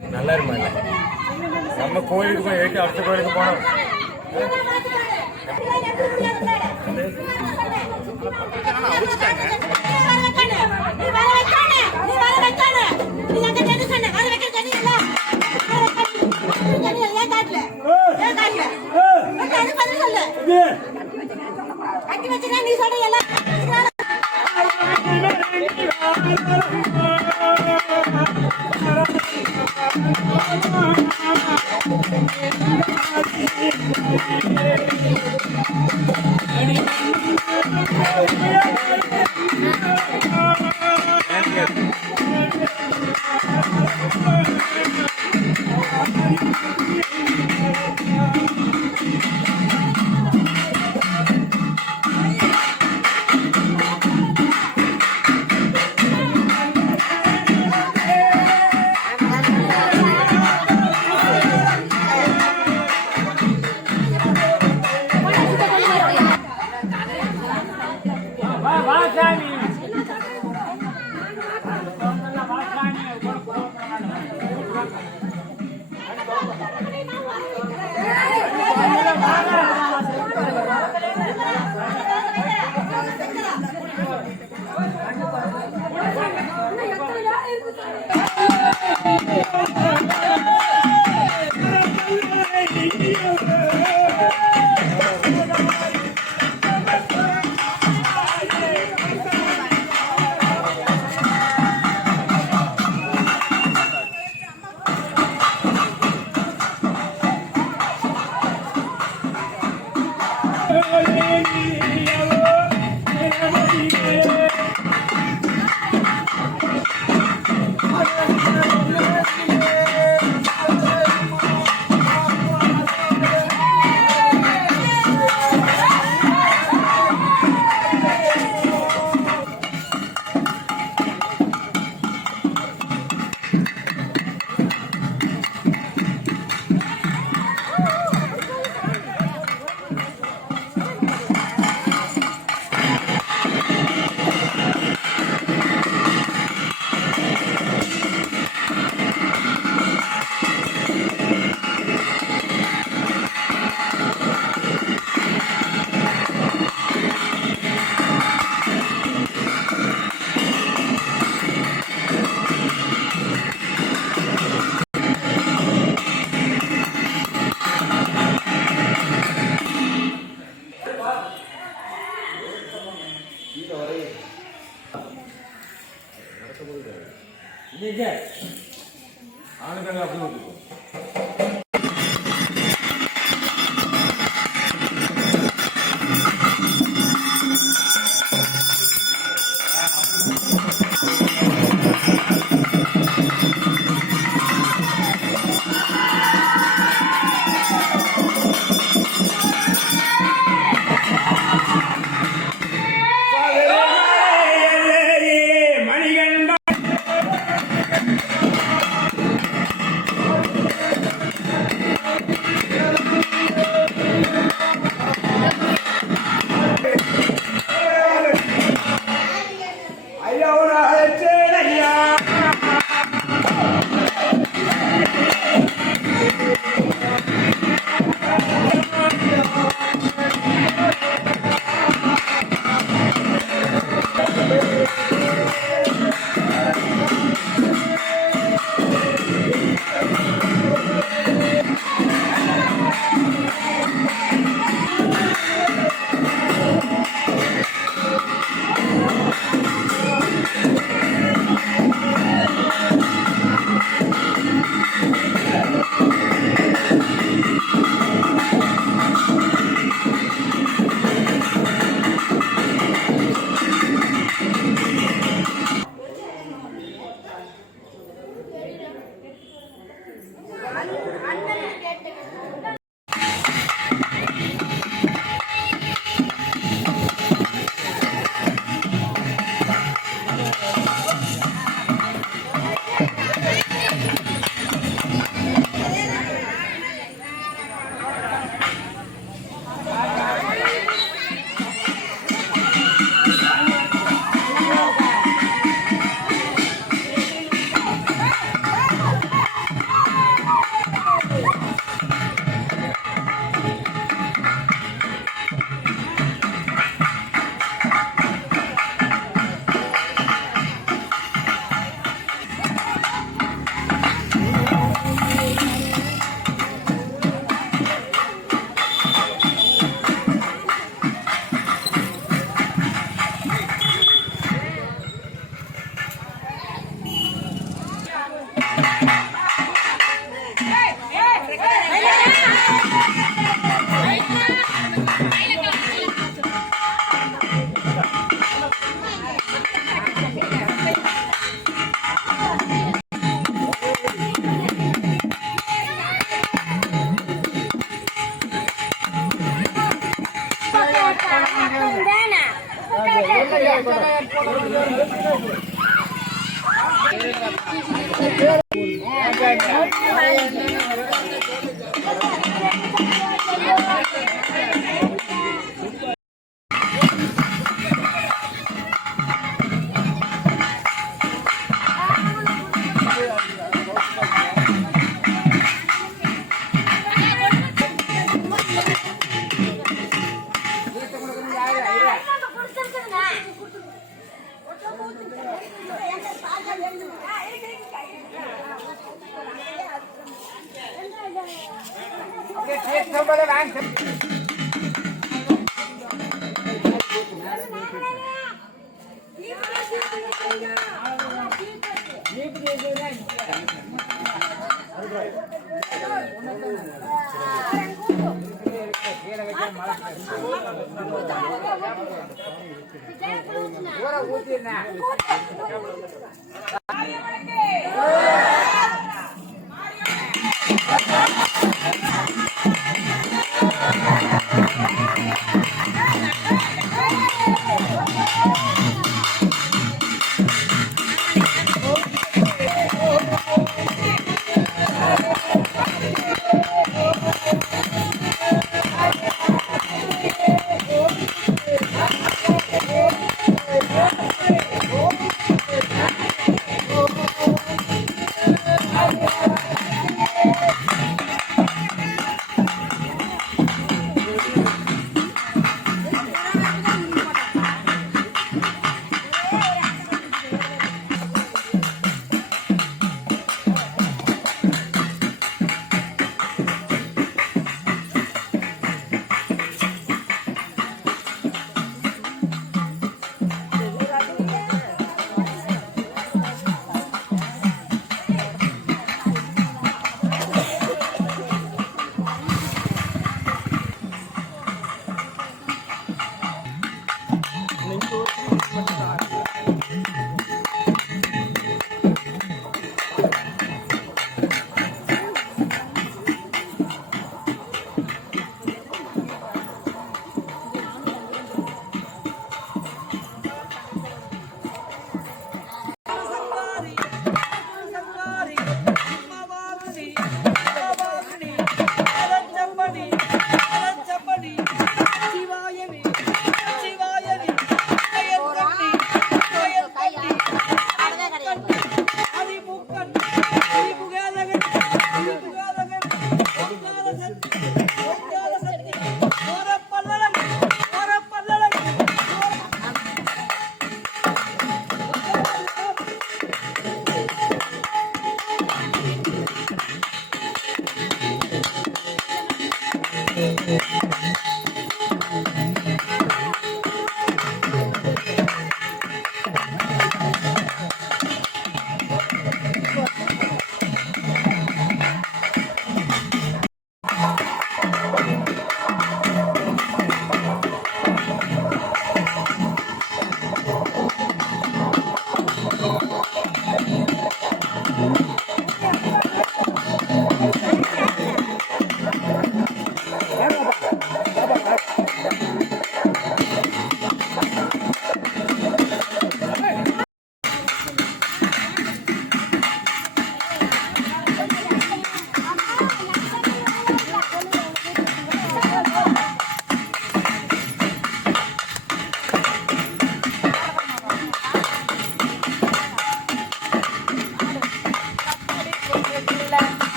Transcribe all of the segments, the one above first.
நல்லா இருமா நம்ம கோயிலுக்கு போய் ஏற்றி அடுத்த கோயிலுக்கு போனோம். ஆணுக்காக அப்படி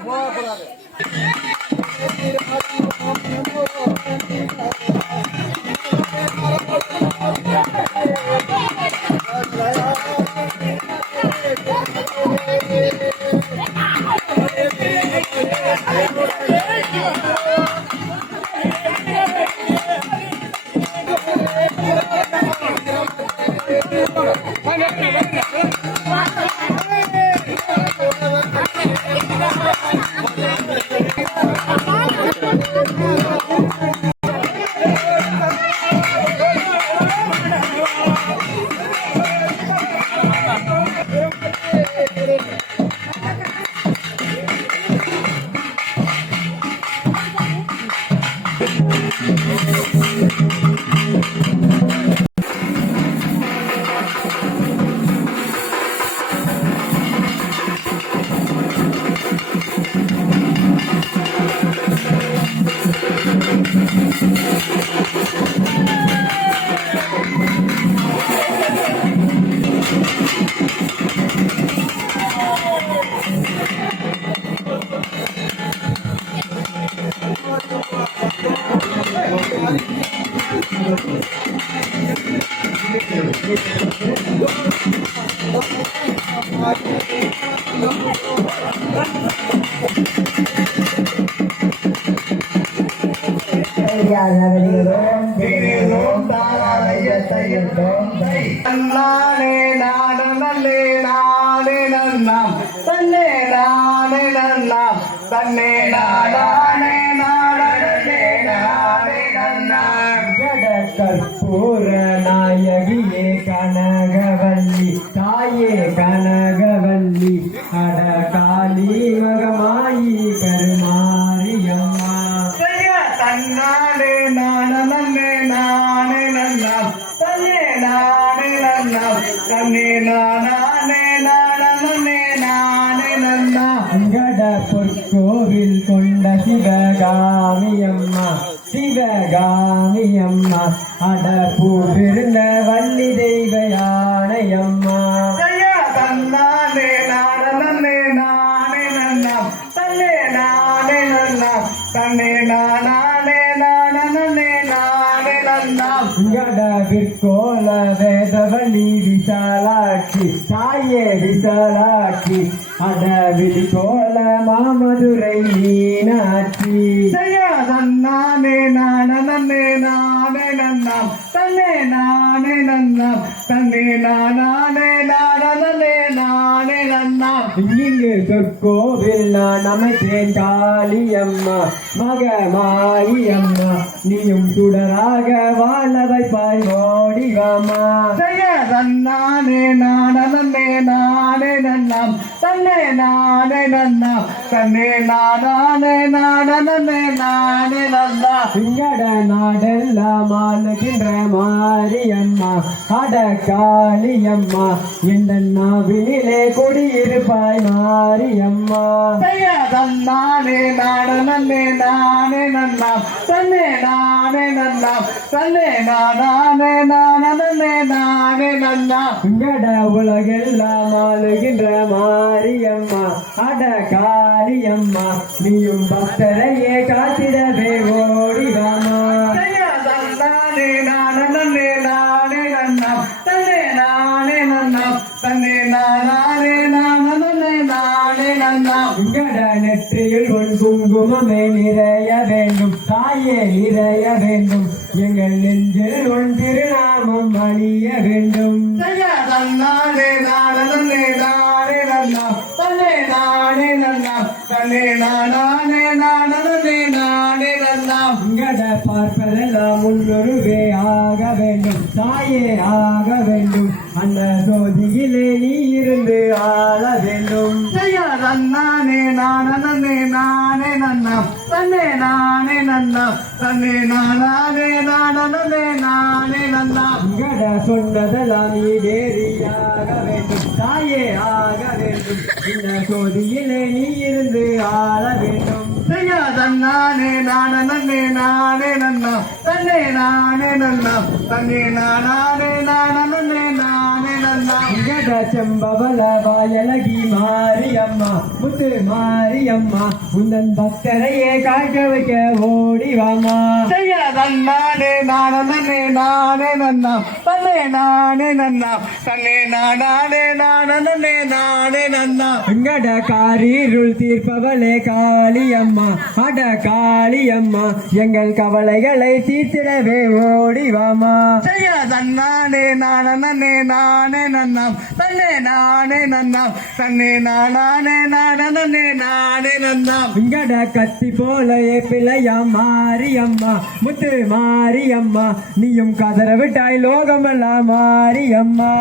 போகக்கூடாது. தன்னே நாடானே நாடனே நாடே கற்பூர நாயகியே கனகவல்லி தாயே கனகவல்லி அட காளி மகமாயி கருமாரியம்மா தன்னானே நானே நானே நன்னாம் தன்னே நானே நன்னாம் தன்னே நானே நானே நானே நன்னா அங்கட பொற்கோவில் கொண்ட சிவகாமியம்மா சிவகாமியம்மா அட பூவிருந்த வள்ளி தெய்வ யானையம்மா தன்னானே நானே நானே நன்னாம் தன்னே நானே நன்னாம் தன்னே நானே நானே நானே நன்னாம் கட விற்கோல வேதவழி விசாலாட்சி தாயே விசாலாட்சி அட விற்கோல மாமதுரை மீனாட்சி தன்னானே நானே நானே நன்னாம் தன்னே நானே நன்னாம் தன்னே நானே நானே நானே நன்னாம் இங்கு சொற்கோவில் நான் அமைத்தேன் காளியம்மா மகமாரியம்மா நீயும் சுடராக வாழ வைப்பாய் ஓடிவாமா தன்னானே நானே நானே நன்னாம் தன்னே நானே நன்னாம் தன்னே நானே நானே நானே நன்னா இங்கட நாடெல்லாம் ஆளுகின்ற மாரியம்மா அட காளியம்மா இந்த நாவினிலே குடியிருப்பாய் மாரியம்மா தன்னானே நானே நானே நன்னாம் தன்னே நானே நானே நன்னாம் தன்னே நானே நானே நானே நன்னாம் இங்கட உலகெல்லாம் ஆளுகின்ற மாரியம்மா அட காளியம்மா நீயும் பக்தரையே காத்திடவே ஓடிவாமா தன்னே நானே நானே நன்னாம் தன்னே நானே நன்னாம் தன்னே நானே நானே நானே நன்னாம் இங்கட நெற்றியில் உன் குங்குமமே நிறைய வேண்டும் தாயே நிறைய வேண்டும் எங்கள் நெஞ்சில் உன் திருநாமம் அணிய வேண்டும் தன்னானே நானே நானே நன்னாம் தன்னே நானே நன்னாம் தன்னே நானே நானே நானே நன்னாம் இங்கட பார்ப்பதெல்லாம் முன்னொருவே ஆக வேண்டும் தாயே ஆக வேண்டும் அந்த சோதியிலே நீ இருந்து ஆள வேண்டும் தன்னானே நானே நானே நன்னாம் தன்னே நானே நன்னாம் தன்னே நானே நானே நானே நன்னாம் இங்கட சொன்னதெல்லாம் ஈடேறியாக வேண்டும் தாயே ஆக வேண்டும் இந்த சோதியிலே நீ இருந்து ஆள வேண்டும் தன்னானே நானே நானே நன்னாம் தன்னே நானே நன்னாம் தன்னே நானே நானே நானே நன்னாம் இங்கட செம்பவள வாயலகி மாரியம்மா முத்து மாரியம்மா உந்தன் பக்தரையே காக்க வைக்க ஓடிவாமா தன்னானே நானே நானே நன்னாம் தன்னே நானே நன்னாம் தன்னே நானே நானே நானே நன்னாம் இங்கட காரீருள் தீர்ப்பவளே காளியம்மா அட காளியம்மா எங்கள் கவலைகளை தீர்த்திடவே ஓடிவாமா தன்னானே நானே நானே நன்னாம் தன்னே நானே நன்னாம் தன்னே நானே நானே நானே நன்னாம் இங்கட கத்தி போல பிள்ளையாம் மாரியம்மா முத்து மாரியம்மா நீயும் கதற விட்டாய் லோகமெல்லாம் மாரியம்மா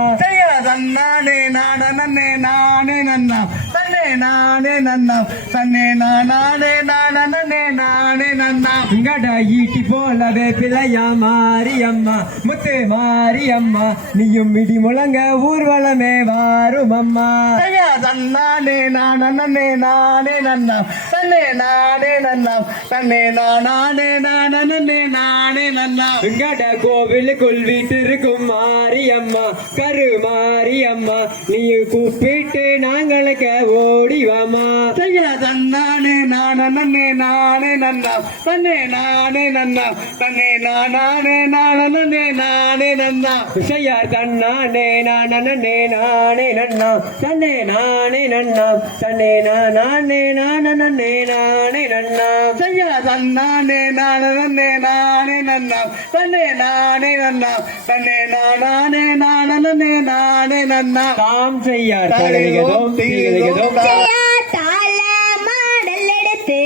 தன்னானே நானே நானே நன்னாம் தன்னே நானே நன்னாம் தன்னே நானே நானே நானே நன்னாம் இங்கட ஈட்டி போலவே பிள்ளையா மாரியம்மா முத்து மாரியம்மா நீயும் இடி முழங்க ஊர்வலமே வாரும் அம்மா தன்னானே நானே நானே நன்னாம் தன்னே நானே நன்னாம் தன்னே நானே நானே நானே நன்னாம் இங்கட கோவிலுக்குள் வீட்டிருக்கும் மாரியம்மா கரு மாரியம்மா நீ கூப்பிட்டு நாங்களுக்கு ஓடிவாமா தன்னானே நானே நானே நன்னாம் தன்னே நானே நன்னாம் தன்னே நானே நானே நானே நன்னாம் விஷயா தன்னானே நானே நானே நன்னாம் தன்னே நானே நன்னாம் தன்னே நானே நானே நானே நன்னாம் செய்யா தன்னானே நானே நானே நன்னாம் தன்னே நானே நன்னாம் தன்னே நானே நானே நானே நன்னாம் தாம் செய்யா தகதிகதோம் தீகதிகதோம் தாள மாடல் எடுத்து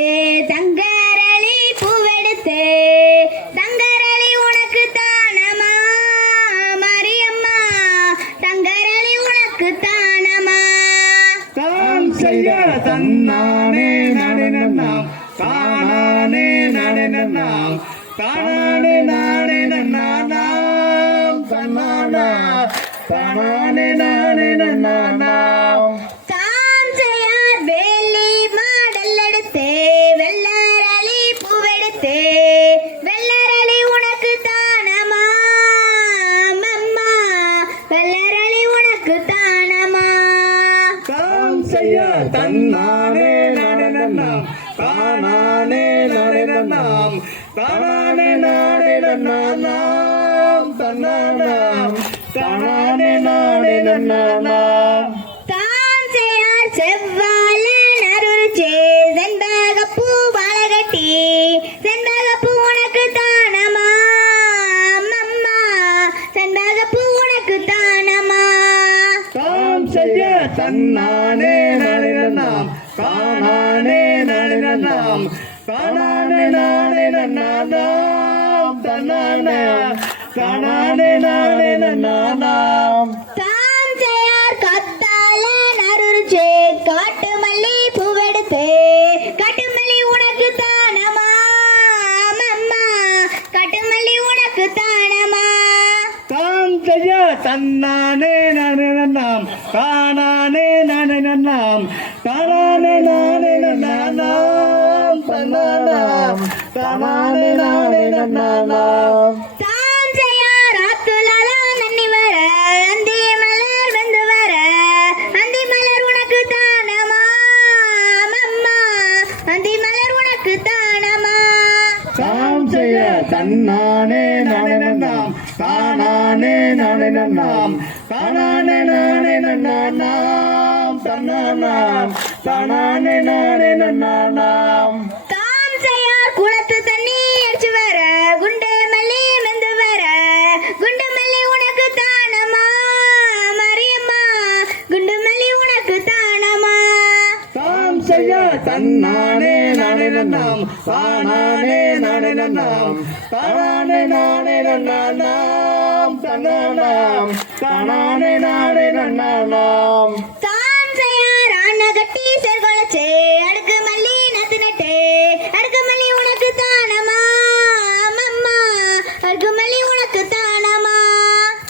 தங்கரளி பூவெடுத்து தங்கரளி உனக்கு தானமா மரியம்மா தங்கரளி உனக்கு தானமா தாம் செய்யா தன்னானே நானே நன்னாம் தானானே நானே நன்னாம் தானானே நானே நன்னாம் தன்னானா தானானே நானே நன்னாம் காஞ்சையார் வேலி மாடல் எடுத்து வெள்ளரளி பூவெடுத்து வெள்ளரளி உனக்கு தானமா மம்மா வெள்ளரளி உனக்கு தானமா தாம் செய்யா தன்னானே நானே நன்னாம் தானானே நானே நன்னாம் தானானே நானே நன்னாம் தன்னானாம் தானானே நானே நன்னாம் காஞ்சையார் செவ்வாழ நருச்சே செண்பகப்பூ வளகட்டி செண்பகப்பூ உனக்கு தானமா மம்மா செண்பகப்பூ உனக்கு தானமா தாம் செய்யா தன்னானே நானே நன்னாம் தானானே நானே நன்னாம் தானானே நானே நன்னாம் தன்னானா தானானே நானே நன்னாம் காஞ்சையார் கத்தால நருச்சே காட்டு மல்லி பூவெடுத்து காட்டு மல்லி உனக்கு தானமா மம்மா காட்டு மல்லி உனக்கு தானமா தாம் செய்யா தன்னானே நானே நன்னாம் தானானே நானே நன்னாம் தானானே நானே நன்னாம் தன்னானாம் தானானே நானே நன்னாம் சாஞ்சையார் ஆத்துலாலா நன்னி வர அந்தி மலர் வந்து வர அந்தி மலர் உனக்கு தானமா அம்மம்மா அந்தி மலர் உனக்கு தானமா தாம் செய்ய தன்னானே நானே நன்னாம் தானானே நானே நன்னாம் தானானே நானே நன்னாம் தன்னானாம் தானானே நானே நன்னாம் சாஞ்சையார் குளத்து தண்ணி அடிச்சு வர குண்டு மல்லி வந்து வர குண்டு மல்லி உனக்கு தானமா மரியம்மா குண்டு மல்லி உனக்கு தானமா தாம் செய்ய தன்னானே நானே நன்னாம் தானானே நானே நன்னாம் தானானே நானே நன்னாம் தன்னானாம் தானானே நானே நன்னாம் சாஞ்சையார் ஆன கட்டி சேர்கொலைச்சே அடுக்கு மல்லி நத்து நட்டே அடுக்கு மல்லி உனக்கு தானமா அம்மம்மா அடுக்கு மல்லி உனக்கு தானமா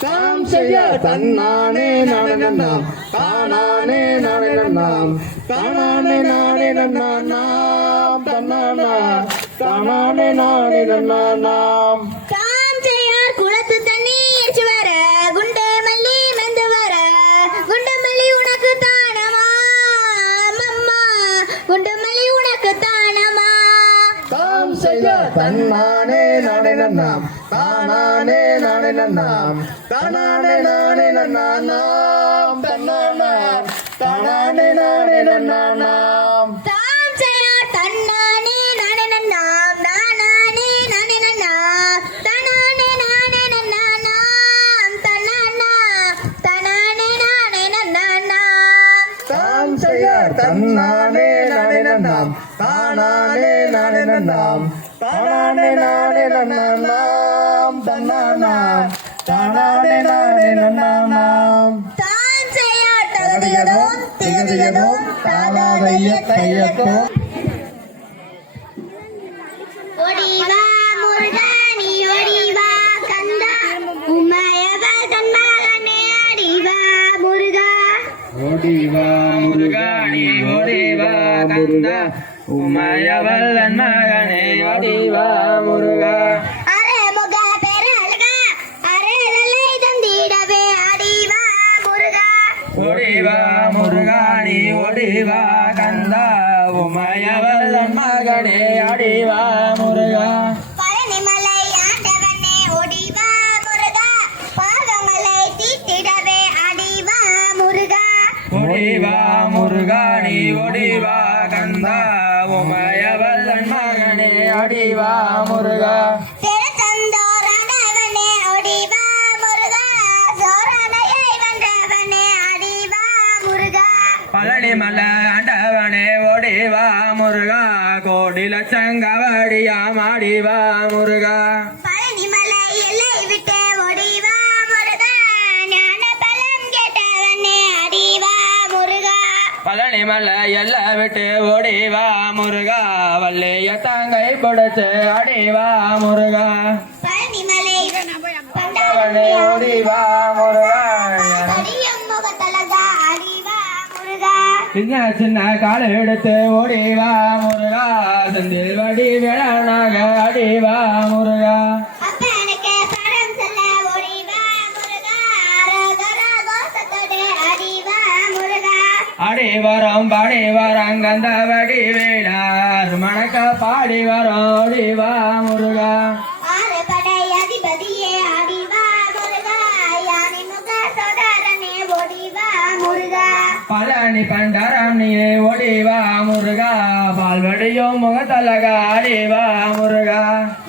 தாம் செய்ய தன்னானே நானே நன்னாம் தானானே நானே நன்னாம் தானானே நானே நன்னாம் தன்னானா தானானே நானே நன்னாம் சாஞ்சையார் குளத்து தண்ணி அடிச்சு வர குண்டு மல்லி மெந்து வர குண்டு மல்லி உனக்கு தானமா அம்மம்மா குண்டு மல்லி உனக்கு தானமா தாம் செய்ய தன்னானே நானே நன்னாம் தானானே நானே நன்னாம் தானானே நானே நன்னாம் தன்னானா தானானே நானே நன்னாம் சாஞ்சையார் தன்னானே நானே நன்னாம் தானானே நானே நன்னாம் தனானே நானே நன்னானாம் தன்னானா தனானே நானே நன்னானாம் தாம் செய்ய தன்னானே நானே நன்னாம் தானானே நானே நன்னாம் தானானே நானே நன்னாம் தன்னானா தானானே நானே நன்னாம் சாஞ்சையார் தகுதியதும் திகதியதும் தாவாதைய தையத்தும் ஒடிவா முருகா நீ ஒடிவா கந்தா உமையவ தன்மகனே அடிவா முருகா ஓடிவா முருகா நீ ஓடிவா கந்தா உமையவல்லன் மகனே ஓடிவா முருகா அரைமுக பெருளகா அரைலை தந்திடவே அடிவா முருகா ஓடிவா முருகா நீ ஓடிவா கந்தா உமையவல்லன் மகனே ஓடிவா முருகா பழனிமலை ஆண்டவனே ஒடிவா முருகா பாகமலை தீட்டிடவே அடிவா முருகா ஓடிவா முருகா நீ ஓடிவா கந்தா உமையவல்லன் மகனே ஓடிவா முருகா திருச்செந்தூர் ஆண்டவனே ஒடிவா முருகா சோரனையை வென்றவனே அடிவா முருகா பழனிமலை ஆண்டவனே ஓடிவா முருகா கோடி லட்சங்கவடியாம் ஆடிவா முருகா பழனிமலை எல்லை விட்டு ஒடிவா முருகா ஞான பலம் கேட்டவனே அடிவா முருகா பழனிமலை எல்லாம் விட்டு ஓடிவா முருகா வள்ளிய தங்கை பிடிச்சு அடிவா முருகா பழனிமலை அவனே ஓடிவா முருகா கடியம் முகத்தலகா அடிவா முருகா சின்ன சின்ன காலை எடுத்து ஓடிவா முருகா செந்தில் வடி வேளாணாக அடிவா முருகா அப்பனுக்கு சரம் சொல்ல ஒடிவா முருகா அரகர கோசத்தோடு அடிவா முருகா அடி வரோம் பாடி வரோம் கந்த வடி வேளார் மணக்க பாடி வரோம் ஓடிவா முருகா ஆறு படை அதிபதியே அடிவா முருகா யானை முக சோதரனே ஒடிவா முருகா பழனி பண்டாரம் நீயே ஓடிவா முருகா பால்வடியும் முகத்தலக அடிவா முருகா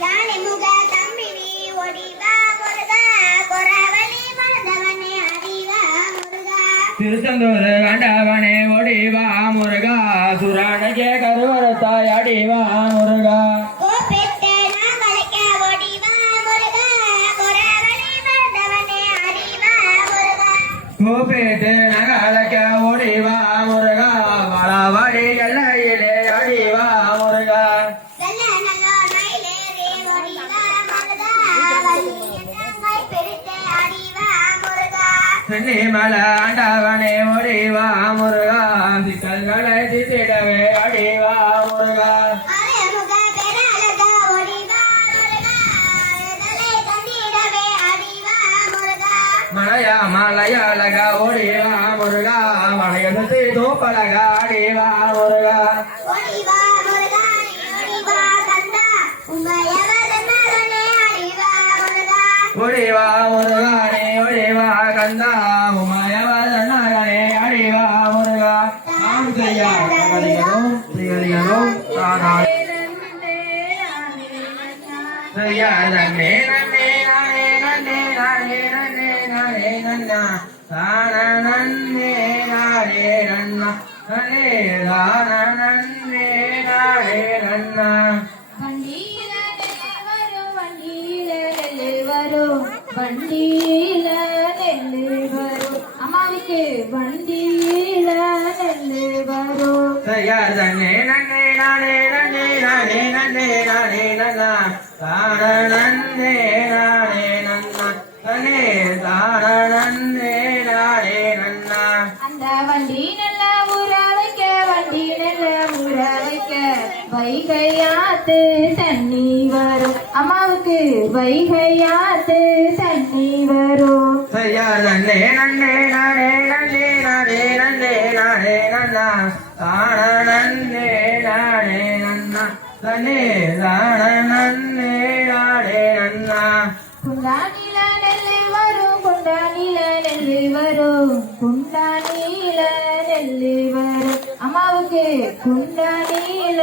யானை முக தம்பினி ஒடிவா முருகா கொரவழி மறந்தவனே அடிவா முருகா திருச்செந்தூர் கண்டவனே ஓடிவா முருகா சுரானகே கருவரத்தாய் அடிவா முருகா கோபெட்டு நாமலைக்க ஒடிவா முருகா கொரவழி மறந்தவனே அடிவா முருகா கோபேட்டு நகலக்க ஓடிவா முருகா வளவடி எல்லையிலே அடிவா முருகா நல்ல நல்ல மயிலேறி ஒடிவா முருகா வள்ளியை பிரித்து அடிவா முருகா சென்னி மலை ஆண்டவனே ஓடிவா முருகா சிக்கல்களை திட்டிடவே அடிவா முருகா அரைமுக பெருளகா ஒடிவா முருகா மலையா மலையாளகா ஓடிவா முருகா மலையதத்தை தோப்பலகா அடிவா முருகா ஓடிவா முருகா ஓடிவா கந்தா உமையவதனே அடிவா முருகா ஓடிவா முருகானே ஓடிவா கந்தா உமையவதனே அடிவா முருகா நாம் செய்யா திகழிகளும் தானா செய்யா நன்னே நன்னே நானே நன்னே நானே நன்னே நானே நன்னா தான நன்னே நானே நன்னா நன்னே தான நன்னே நானே நன்னா வண்டியில நெல்லு வரும் வண்டியில நெல்லு வரும் அம்மாவுக்கு வண்டியில நெல்லு வரும் செய்யா நன்னே நன்னே நானே நன்னே நானே நன்னே நானே நன்னா தான நன்னே நானே நன்னா நன்னே தான நன்னே நானே நன்னா அந்த வண்டி நல்ல ஊற வைக்க வண்டி நல்ல ஊற வைக்க வைகையாத்து தண்ணி வரும் அம்மாவுக்கு வைகையாத்து தண்ணி வரும் செய்யா நன்னே நன்னே நானே நன்னே நானே நன்னே நானே நன்னா தான நன்னே நானே நன்னா நன்னே தான நன்னே நானே நன்னா குண்டானில நெல்லு வரும் குண்டானில நெல்லு வரும் குண்டானில நெல்லு வரும் அம்மாவுக்கு குண்டானில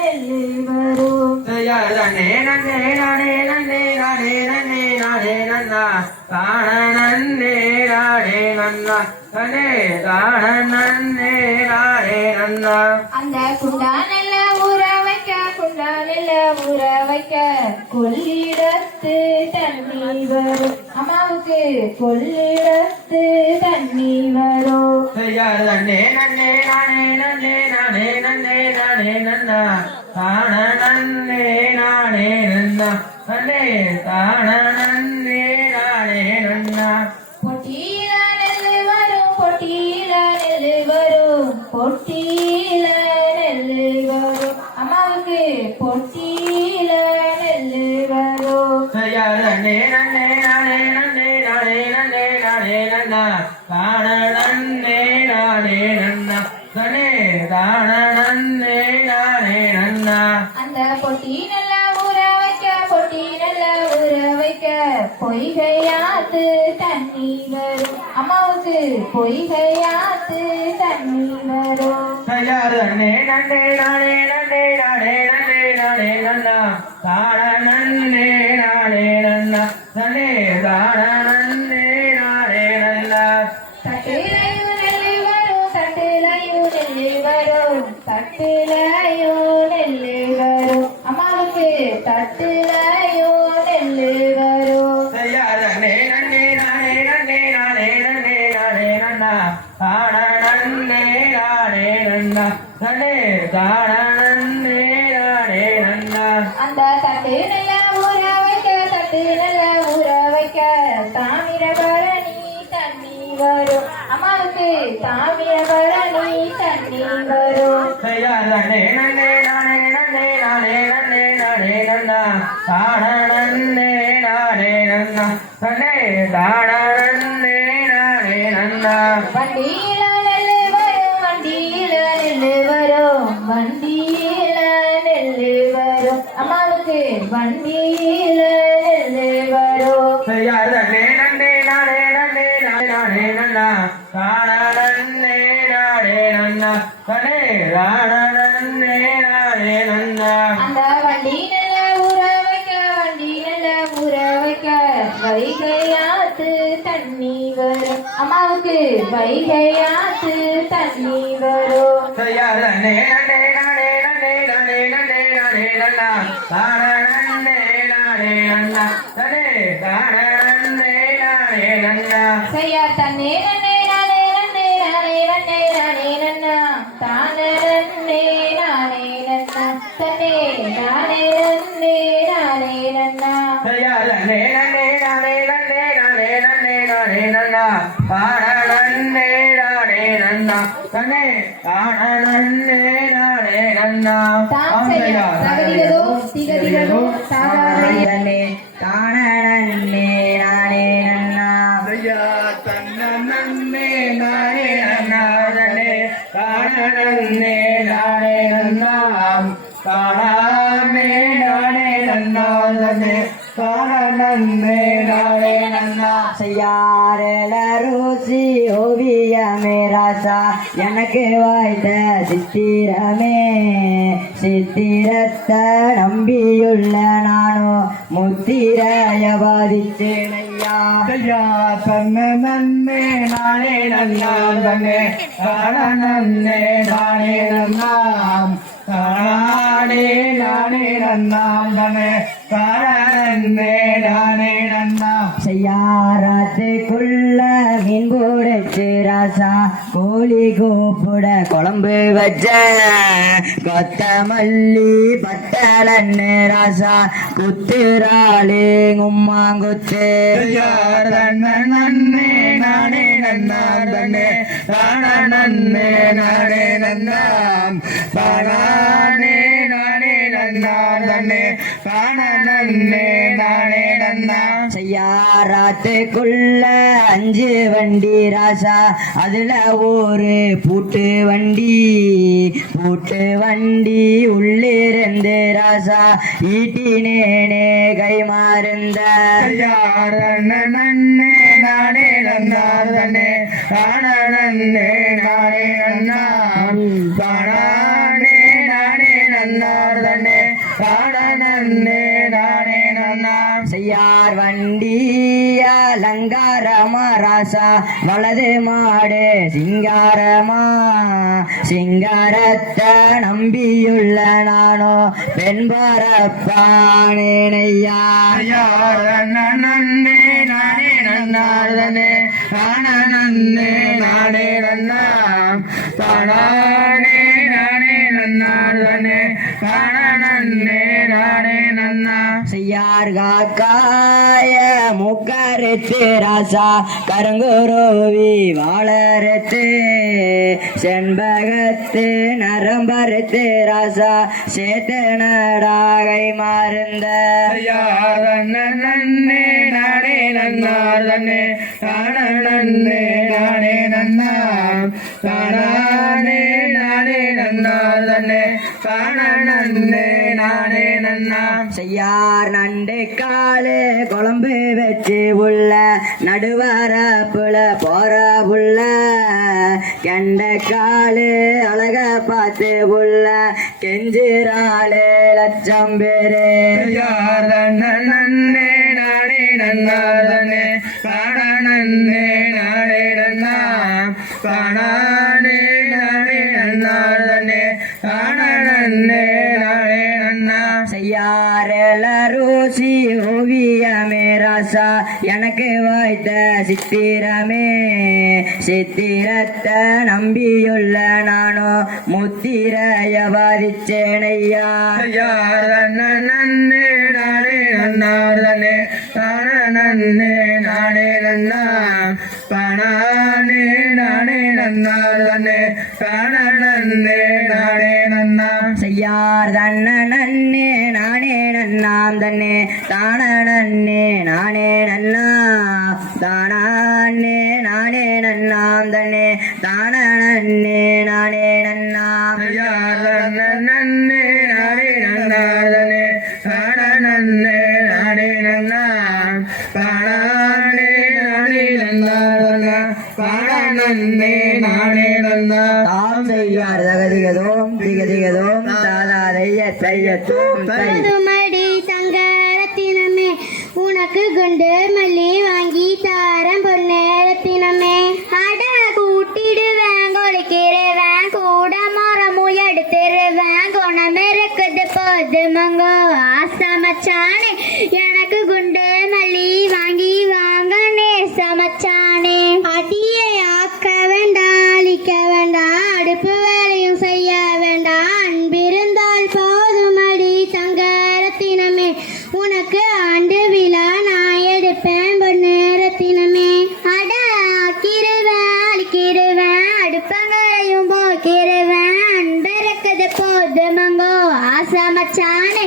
நெல்லு வரும் செய்யா நன்னே நன்னே நானே நன்னே நானே நன்னே நானே நன்னா தான நன்னே நானே நன்னா நன்னே தான நன்னே நானே நன்னா அந்த குண்டானில ஊற வைக்க குண்டானில ஊற வைக்க கொள்ளிடத்து தண்ணி வரும் அம்மாவுக்கு கொள்ளிடத்து தண்ணி வரும் செய்யா நன்னே நன்னே நானே நன்னே நானே நன்னே நானே நன்னா தான நன்னே நானே நன்னா நன்னே தான நன்னே நானே நன்னா பொட்டியில நெல்லு வரும் பொட்டியில நெல்லு வரும் பொட்டியில நெல்லு வரும் அம்மாவுக்கு பொட்டியில நெல்லு வரும் செய்யா நன்னே நன்னே நானே நன்னே நானே நன்னே நானே நன்னா தான நன்னே நானே நன்னா நன்னே தான நன்னே நானே நன்னா அந்த பொட்டி நல்லா ஊற வைக்க பொட்டி நல்லா ஊற வைக்க பொய்கையாத்து தண்ணி வரும் அம்மாவுக்கு பொய்கையாத்து தண்ணி வரும் செய்யா நன்னே நன்னே நானே நன்னே நானே நன்னே நானே நன்னா தான நன்னே நானே நன்னா நன்னே தான நன்னே நானே நன்னா தட்டிலையும் நெல்லு வரும் தட்டிலையும் நெல்லு வரும் தட்டிலையும் நெல்லு வரும் அம்மாவுக்கு தட்டிலையும் நெல்லு வரும் செய்யா நன்னே நன்னே நானே நன்னே நானே நன்னே நானே நன்னா தான நன்னே நானே நன்னா நன்னே தான நன்னே நானே நன்னா அந்த தட்டு நல்லா ஊற வைக்க தட்டு நல்லா ஊற வைக்க தாமிரபரணி தண்ணி வரும் அம்மாவுக்கு தாமிரபரணி தண்ணி வரும் செய்யா நன்னே நன்னே நானே நன்னே நானே நன்னே நானே நன்னா தான நன்னே நானே நன்னா நன்னே தான நன்னே நானே நன்னா வண்டியில நெல்லு வரும் வண்டியில நெல்லு வரும் வண்டியில நெல்லு வரும் அம்மாவுக்கு வண்டியில நெல்லு வரும் செய்யா நன்னே நன்னே நானே நன்னே நானே நானே நன்னா தான நன்னே நானே நன்னா நன்னே தான நன்னே நானே நன்னா அந்த வண்டி நல்ல ஊற வைக்க வண்டி நல்ல ஊற வைக்க வைகையாத்து தண்ணி வரும் அம்மாவுக்கு வைகையாத்து தண்ணி வரும் செய்யா நன்னே நன்னே நானே நன்னே நானே நன்னே நானே நன்னா தான நன்னே நானே நன்னா நன்னே தான நன்னே நானே நன்னா செய்யா தன்னே நன்னே நானே நன்னே நானே நன்னே நானே நன்னா தானே நன்னே நானே நன்னா தன்னே நானே நன்னே நானே நன்னா செய்யா நன்னே நன்னே நானே நன்னே நானே நன்னே நானே நன்னா தான நன்னே நானே நன்னா நன்னே தான நன்னே நானே நன்னா தாம் செய்யா தகதிகதோ திகதிகதோ தாகாதே தானே நானே நன்னா செய்யா நன்னே நானே நன்னா செய்யாரல ருசி ஓவியமே ராசா எனக்கு வாய்த்த சித்திரமே சித்திரத்தை நம்பியுள்ள நானோ முத்திரைய பாதிச்சேனையா ஐயா தன்னை நன்னே நானே நன்னாம் தன்னே தான நன்னே நானே நன்னாம் தானே நானே நன்னாம் தன்னே தான நன்னே நானே நன்னாம் செய்யாராத்துக்குள்ள மீன் போடுச்சு ராசா கோழி கூப்பிட குழம்பு வச்ச கொத்தமல்லி பட்டலன்னு ராசா குத்துராளே கும்மாங்குத்து ஐயா தன்னை நன்னே நானே நன்னாம் தன்னே தான நன்னே நானே நன்னாம் தானே நானே நன்னாம் தன்னே தான நன்னே நானே நன்னாம் செய்யாராத்துக்குள்ள 5 வண்டி ராசா அதுல ஒரு பூட்டு வண்டி உள்ளிருந்து ராசா ஈட்டினேனே கை மாறுந்த ஐயா நன்னே நானே நன்னாம் தன்னே தான நன்னே நானே நன்னாம் தானே நானே நன்னாம் தன்னே தான நன்னே நானே நன்னாம் செய்யார் வண்டி அலங்காரமா ராசா வலது மாடு சிங்காரத்தை நம்பியுள்ள நானோ பெண் பரப்பானேனையா ஐயா நன்னே நானே நன்னாம் தன்னே தான நன்னே நானே நன்னாம் தானே நானே நன்னாம் தன்னே தான நன்னே நானே நன்னாம் செய்யார் காக்காய முக்கருத்து ராசா கருங்குருவி வாழறுத்து செண்பகத்து நரம்பறுத்து ராசா சேத்து நடாகை மருந்த ஐயா நன்னே நானே நன்னாம் தன்னே தான நன்னே நானே நன்னாம் தானே நானே நன்னாம் தன்னே தான நன்னே நானே நன்னாம் செய்யார் நண்டு காலு குழம்பு வச்சு உள்ள நடுவரப்புல போற புள்ள கெண்ட காலு அழக பார்த்து உள்ள கெஞ்சிராளு லட்சம் பேரு ஐயா நன்னே நானே நன்னாம் தன்னே தான நன்னே நானே நன்னாம் தானே நானே நன்னாம் தன்னே தான நன்னே நானே நன்னாம் செய்யாரல ரோசி ஓவியமே ராசா எனக்கு வாய்த்த சித்திரமே சித்திரத்தை நம்பியுள்ள நானோ முத்திரைய பாதிச்சேனையா ஐயா நன்னே நானே நன்னாம் தன்னே தான நன்னே நானே நன்னாம் தானே நானே நன்னாம் தன்னே தான நன்னே நானே நன்னாம் செய்யார் தன்ன நன்னே நானே நன்னாம் தன்னே தான நன்னே நானே நன்னா தானே நானே நன்னாம் தன்னே தான நன்னே நானே நன்னாம் ஐயா நன்னே நானே நன்னாம் தன்னே தான நன்னே நானே நன்னாம் தானே நானே நன்னாம் தன்னே தான நன்னே நானே நன்னாம் தாம் செய்யார் தகதிகதோம் திகதிகதோம் தாதாதைய தையத்தோம் தை மடி தங்கரத்தினமே உனக்கு குண்டு மல்லி வாங்கி தாரம் பொன்னேரத்தினமே அட கூட்டிடுவேன் கொலைக்கிறவேன் கூட மரமும் எடுத்துருவேன் குணம் இருக்குது போதுமங்கோ ஆசமச்சானே எனக்கு குண்டு மல்லி வாங்கி வாங்கனே சமச்சானே அடியை ஆக்க வேண்டாம் அழிக்க வேண்டாம் அடுப்பு வேலையும் செய்ய வேண்டாம் அன்பிருந்தால் போதுமடி தங்கரத்தினமே உனக்கு ஆண்டு விழா நான் எடுப்பேன் பொன்னேரத்தினமே அட ஆக்கிருவேன் அழிக்கிருவேன் அடுப்பங்களையும் போக்கிருவேன் அன்பருக்குது போதுமங்கோ ஆசமச்சானே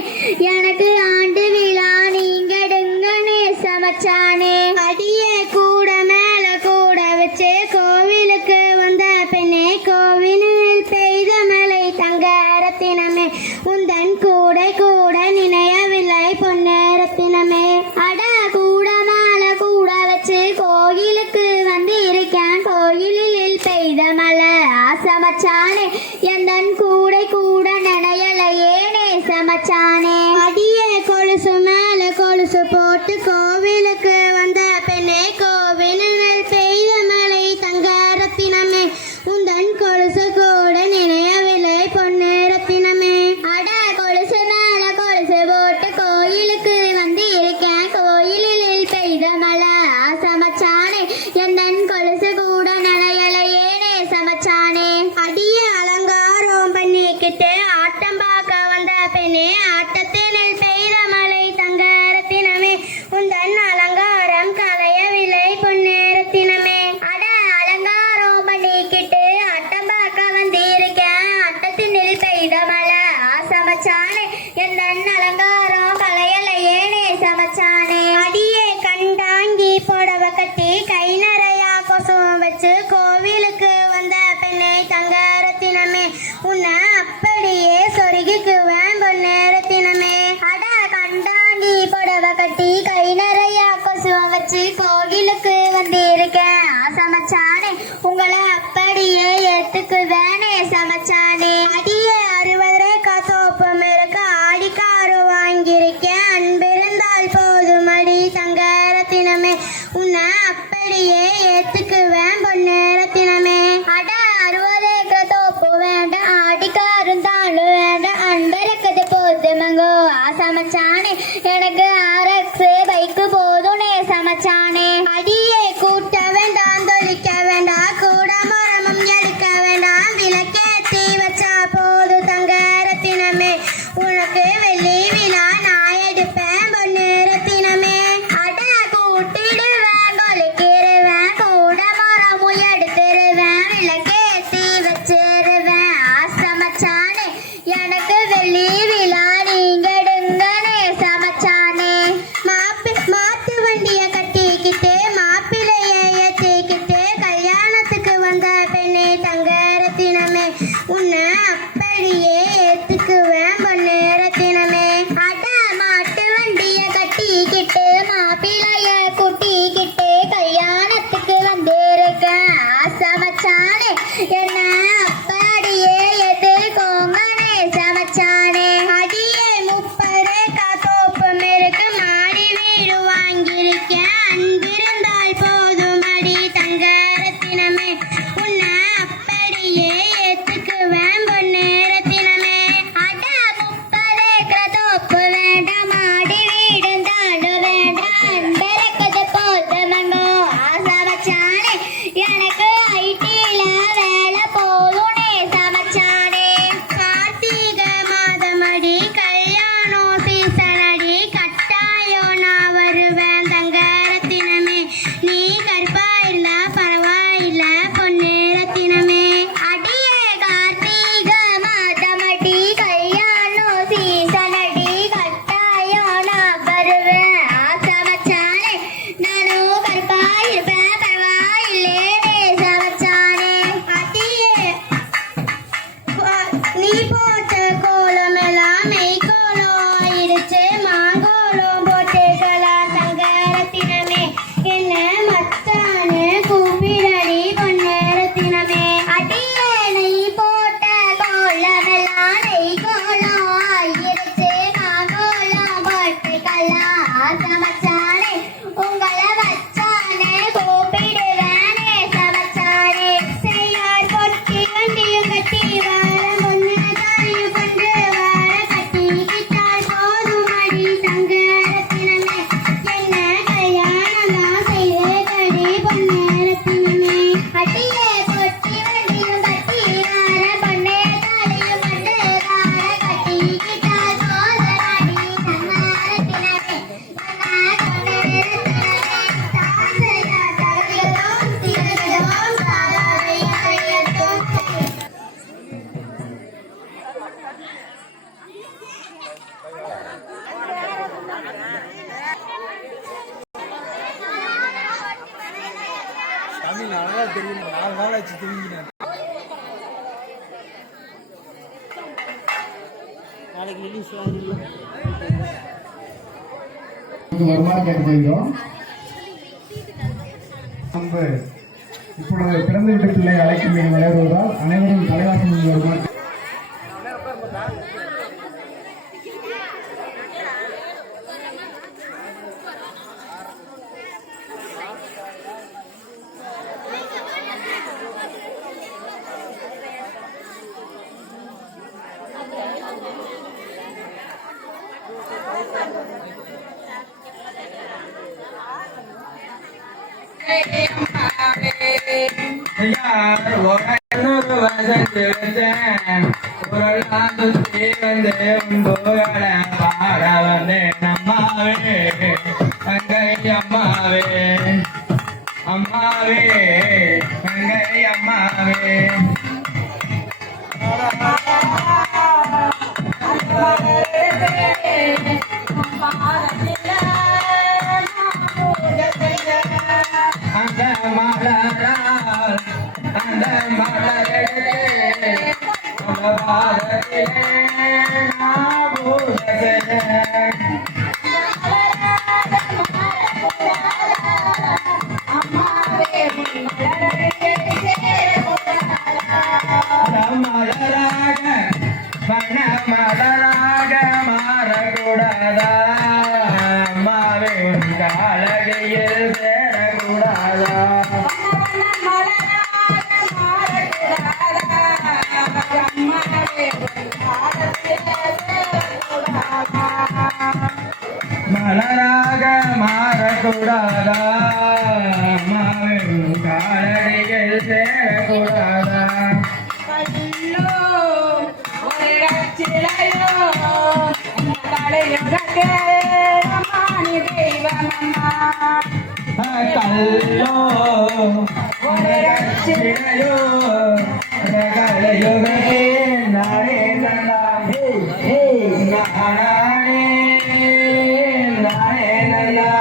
எனக்கு ஆண்டு விழா நீங்க எடுங்கனே சமச்சானே அடியே கூட மேல கூட வச்சு கோவிலுக்கு வந்த பெண்ணே கோவிலில் பெய்த மழை தங்கரத்தினமே உந்தன் கூட கூட நினையவில்லை பொன்னேரத்தினமே கோவிலுக்கு வந்த பெண்ணே கோவிலில் பெய்த மழை தங்க ரத்தினமே உந்தன் கொலுசு கூட நினையவில்லை பொன்னு ரத்தினமே அட கொலுசு மேல கொலுசு போட்டு கோயிலுக்கு வந்து இருக்கேன் கோயிலில் பெய்த மழை சமச்சானே எந்தன் கொலுசு கூட நிலையலையேனே சமச்சானே அடிய அலங்காரம் பண்ணிக்கிட்டு ஆட்டம் பார்க்க வந்த பெண்ணே ஆட்டத்தினில் பெய்த மழை தங்க ரத்தினமே உந்தன் அலங்காரம் கலையவில்லை பொன்னே ரத்தினமே அட அலங்காரம் பண்ணிக்கிட்டு ஆட்டம் பார்க்க வந்திருக்கேன் ஆட்டத்தினில் பெய்த மழை சமச்சானே எந்தன் அலங்காரம் கலையலையேனே சமச்சானே அடியே கண்டாங்கி புடவை கட்டி கை நிறையா கொசும் வச்சு கோவிலுக்கு வந்த பெண்ணே தங்க ரத்தினமே உன்னை அப்படியே சொருகிக்குவேன் பொன்னே ரத்தினமே அட கண்டாங்கி புடவை கட்டி கை நிறையா கொசும் வச்சு கோவிலுக்கு வந்திருக்கேன் சமச்சானே உங்களை அப்படியே ஏத்துக்குவேனே சமச்சானே அடியே 60 ரேக்கா தோப்பம் இருக்க ஆடிக்காரு வாங்கியிருக்கேன் அன்பிருந்தால் போதும் அடி தங்க ரத்தினமே உன்னை அப்படியே ஏத்துக்குவேன் பொன்னு ரத்தினமே அட 60 ஏக்கர் தோப்பு வேண்டாம் ஆடிக்காருந்தாலும் வேண்டாம் அன்பிருக்கிறது போதுமங்கோ சமச்சானே எனக்கு RX பைக்கு போதும்னே சமச்சானே அடியே கூட்ட வேண்டாம் தொழிக்க வேண்டாம் கூட மரமும் எடுக்க வேண்டாம் விளக்கேத்தி வச்சா போது தங்க ரத்தினமே உனக்கு வெள்ளி விழா நான் எடுப்பேன் பொன்னு ரத்தினமே அட கூட்டிடுவேன் கொலுக்கிடுவேன் கூட மரமும் எடுத்துருவேன் விளக்கேத்தி வச்சிருவேன் சமச்சானே எனக்கு வெள்ளி விழா நீங்க எடுங்கனே சமச்சானே மாட்டு வண்டிய கட்டிக்கிட்டு மாப்பிள்ளைய ஏத்திக்கிட்டு கல்யாணத்துக்கு வந்த பெண்ணே தங்க ரத்தினமே உன்னை அப்படியே ஏத்துக்குவேன் பொன்னு ரத்தினமே அட மாட்டு வண்டிய கட்டிக்கிட்டு மாப்பிள்ளைய கூட்டிக்கிட்டு கல்யாணத்துக்கு வந்திருக்கேன் சமச்சானே என்ன அப்படியே எதிர்கோங்கனே சமச்சானே அடியே 30 ரேக்கா தோப்பம் இருக்கு மாடி வீடு வாங்கியிருக்கேன் அன்பிருந்தால் போதும் அடி தங்க ரத்தினமே உன்னை அப்படியே ஏத்துக்குவேன் பொன்னு ரத்தினமே அட 30 ஏக்கர் தோப்பு வேண்டாம் மாடி வீடுந்தாலும் வேண்டாம் அன்பிருக்கிறது போதுமங்கோ சமச்சானே எனக்கு ஐடில வேலை போதும்னே சமச்சானே கார்த்திகை மாதமடி கல்யாணம் சீசன் அடி கட்டாயம் நான் வருவேன் தங்க ரத்தினமே நீ கருப்பா இருந்தா பரவாயில்ல பொன்னு ரத்தினமே அடியே கார்த்திகை மாதமடி கல்யாணம் சீசன் அடி கட்டாயம் நான் வருவேன் சமச்சானே நானும் கருப்பா இருப்பேன் பரவாயில்லேனே சமச்சானே அடியே நீ போட்ட கோலம் எல்லாம் மெய்கோலம் ஆயிடுச்சு மாங்கோலம் போட்டுக்கலாம் தங்க ரத்தினமே என்ன மச்சானு கூப்பிடடி பொன்னு ரத்தினமே அடியே நீ போட்ட கோலம் எல்லாம் மெய்கோலம் ஆயிடுச்சு மாங்கோலம் போட்டுக்கலாம் சமச்சானே உங்களை வச்சானே கூப்பிடுவேனே சமச்சானே செய்யார் பொட்டி வண்டியும் கட்டி வர முன்ன தாலியும் கொண்டு வர கட்டிக்கிட்டால் போதும் அடி தங்க ரத்தினமே என்ன கல்யாணம் தான் செய்தடி பொன்னு ரத்தினமே அடியே பொட்டி வண்டியும் கட்டி வர பொன்னே தாலியும் கொண்டு வர கட்டிக்கிட்டால் போதும் அடி தங்க ரத்தினமே தமிழ் அழகா தெரியும் 4 நாள் ஆச்சு தெரிஞ்சுனேன் நாளைக்கு ரிலீஸ் ஆகுது வருமாறு கேட்டுக்கொள்கிறோம். முன்பு இப்பொழுது பிறந்து விட்ட பிள்ளை அழைக்கும் மீன் விளையாடுவதால் அனைவரும் தலைவாசம் முன் வருமாறு யார் ஒருவன் செலுத்தேன் குரலாம் சுத்தி வந்து உன்புகளை பாட வந்தேன் அம்மாவே தங்கை அம்மாவே அம்மாவே தங்கை அம்மாவே அந்த மலரால் அந்த மலரெடுத்து அந்த பாதத்திலே நான் பூஜைசெய்தேன். மலராக வண்ண மலராக மாறக்கூடாதா அம்மாவே உன் காலகையில் சேரக்கூடாதா மலராக மாறக்கூடாதா அம்மாவே உன் காலகையில் சேரக்கூடாதா கல்லோ சிலையோ கலையுமே நானே நல்லாமே நானே நானே நல்லா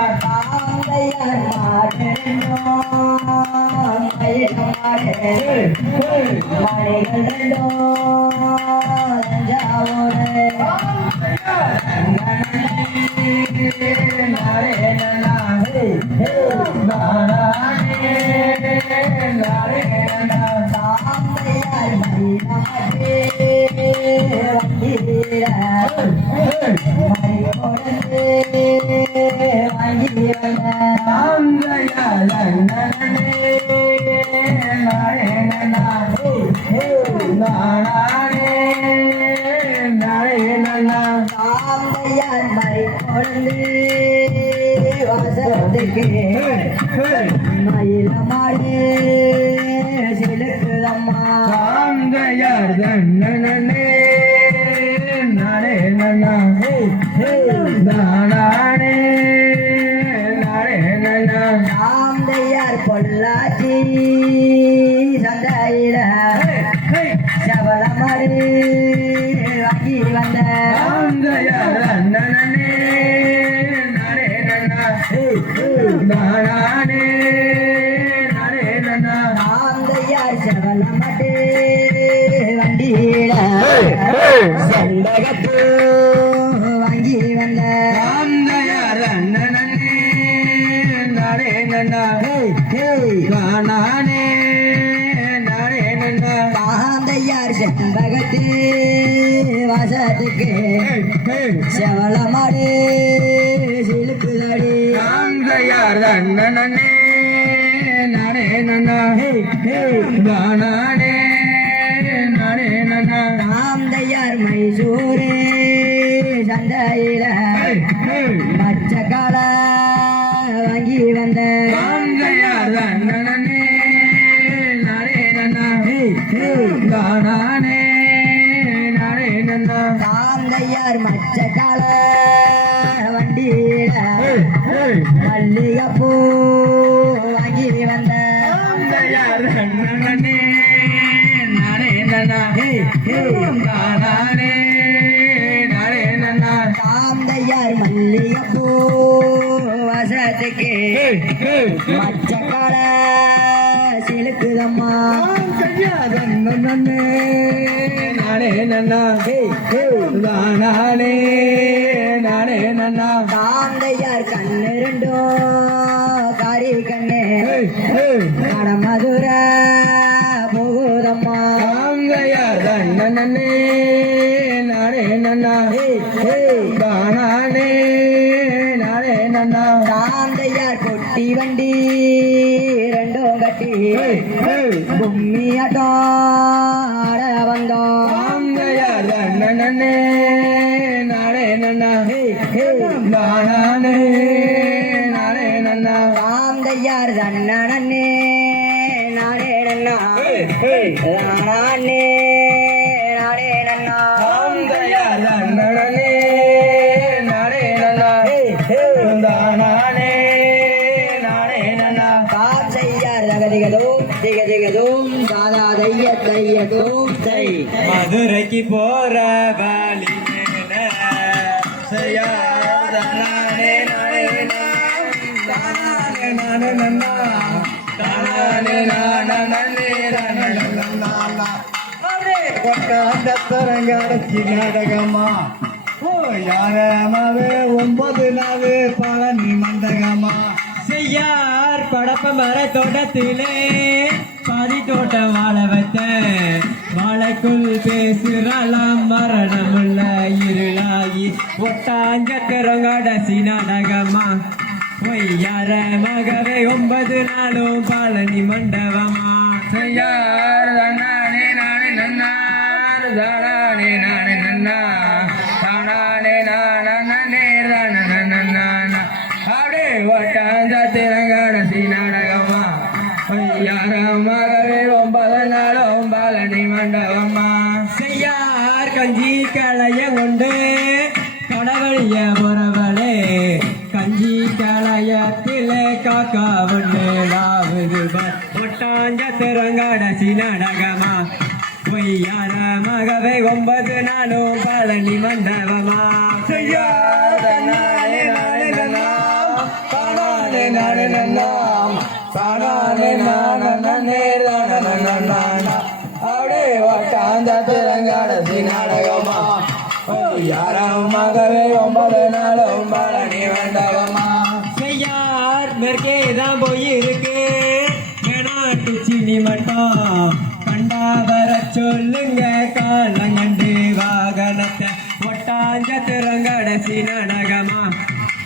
பொள்ளாச்சி சந்தையில சபலமடி வாங்கி வந்த சபலமடி வண்டியில சந்தகத்து வாங்கி வந்த பாந்தையார் செம்பகத்து வாசத்துக்கு செவளமாடு சிலுக்குதடி பாந்தையார் நன்னே நானே நன்னா நானே நானே நன்னா பாந்தையார் மைசூரே சந்தையில பச்சைக்கால வாங்கி வந்த காந்தையார் மச்சக்கால வண்டியில மல்லிகைப்பூ வாங்கி வந்த காந்தையார் மல்லிகைப்பூ வசத்துக்கு மச்சக்கால சிலுக்குதம்மா நானே நன்னா நானே நானே நன்னா காந்தையார் கண்ணு ரெண்டோ காரி கண்ணே மதுர போகுதம்மா காந்தையார் நன்னே நானே நன்னா நானே நானே நன்னா காந்தையார் கொட்டி வண்டி ரெண்டோ கட்டி கும்மியாட்டம் ஆட வந்தோம் காந்தையார் நன்னே நானே நன்னா நானே நானே நன்னா காந்தை செய்யார் தன்னே நானே நன்னா நானே நானே நன்னா செய்யார் தகதிகளும் திகதிகளும் தாதா தைய தையதும் தை மதுரைக்கு போற வாலி நாடகமா ஓ யாரமாவே 9 நாள் பழனி மண்டகமா செய்யார் படப்ப மர தோட்டத்திலே பாதி தோட்டம் வாழ வைத்த வாழைக்குள் பேசுறாளாம் மரணமுள்ள இருளாகி ஒட்டாஞ்சத்திரங்கடசி நாடகமா பொய்யாரமாகவே 9 நாளும் பழனி மண்டபமா செய்யார் நானே நானே நன்னா தானே நானே நன்னா தானே நானே நன்னா அப்படியே ஒட்டாஞ்சத்திரங்கடசி நாடகமா பொய்யாரமாகவே 9 நாளும் பழனி மண்டபமா செய்யார் கஞ்சி களைய கொண்டு கடவுளிய முறவளே கஞ்சி களையத்திலே காக்கா ஒன்று ஒட்டாஞ்சத்திரங்கடசி நாடகமா பொய்யாரமாகவே 9 நாளும் பழனி மண்டபமா செய்யார் நானே நானே நன்னா தானே நானே நன்னா தானே நானே நன்னா அப்படியே ஒட்டாஞ்சத்திரங்கடசி நாடகமா யாரமாகவே 9 நாளும் பழனி மண்டபமா செய்யார் மேற்கே தான் போயிருக்கு நாட்டு சீனி மட்டும் கண்டா வர சொல்லுங்க காலங்கண்டு வாகனத்தை ஒட்டாஞ்சத்திரங்கடசி நாடகமா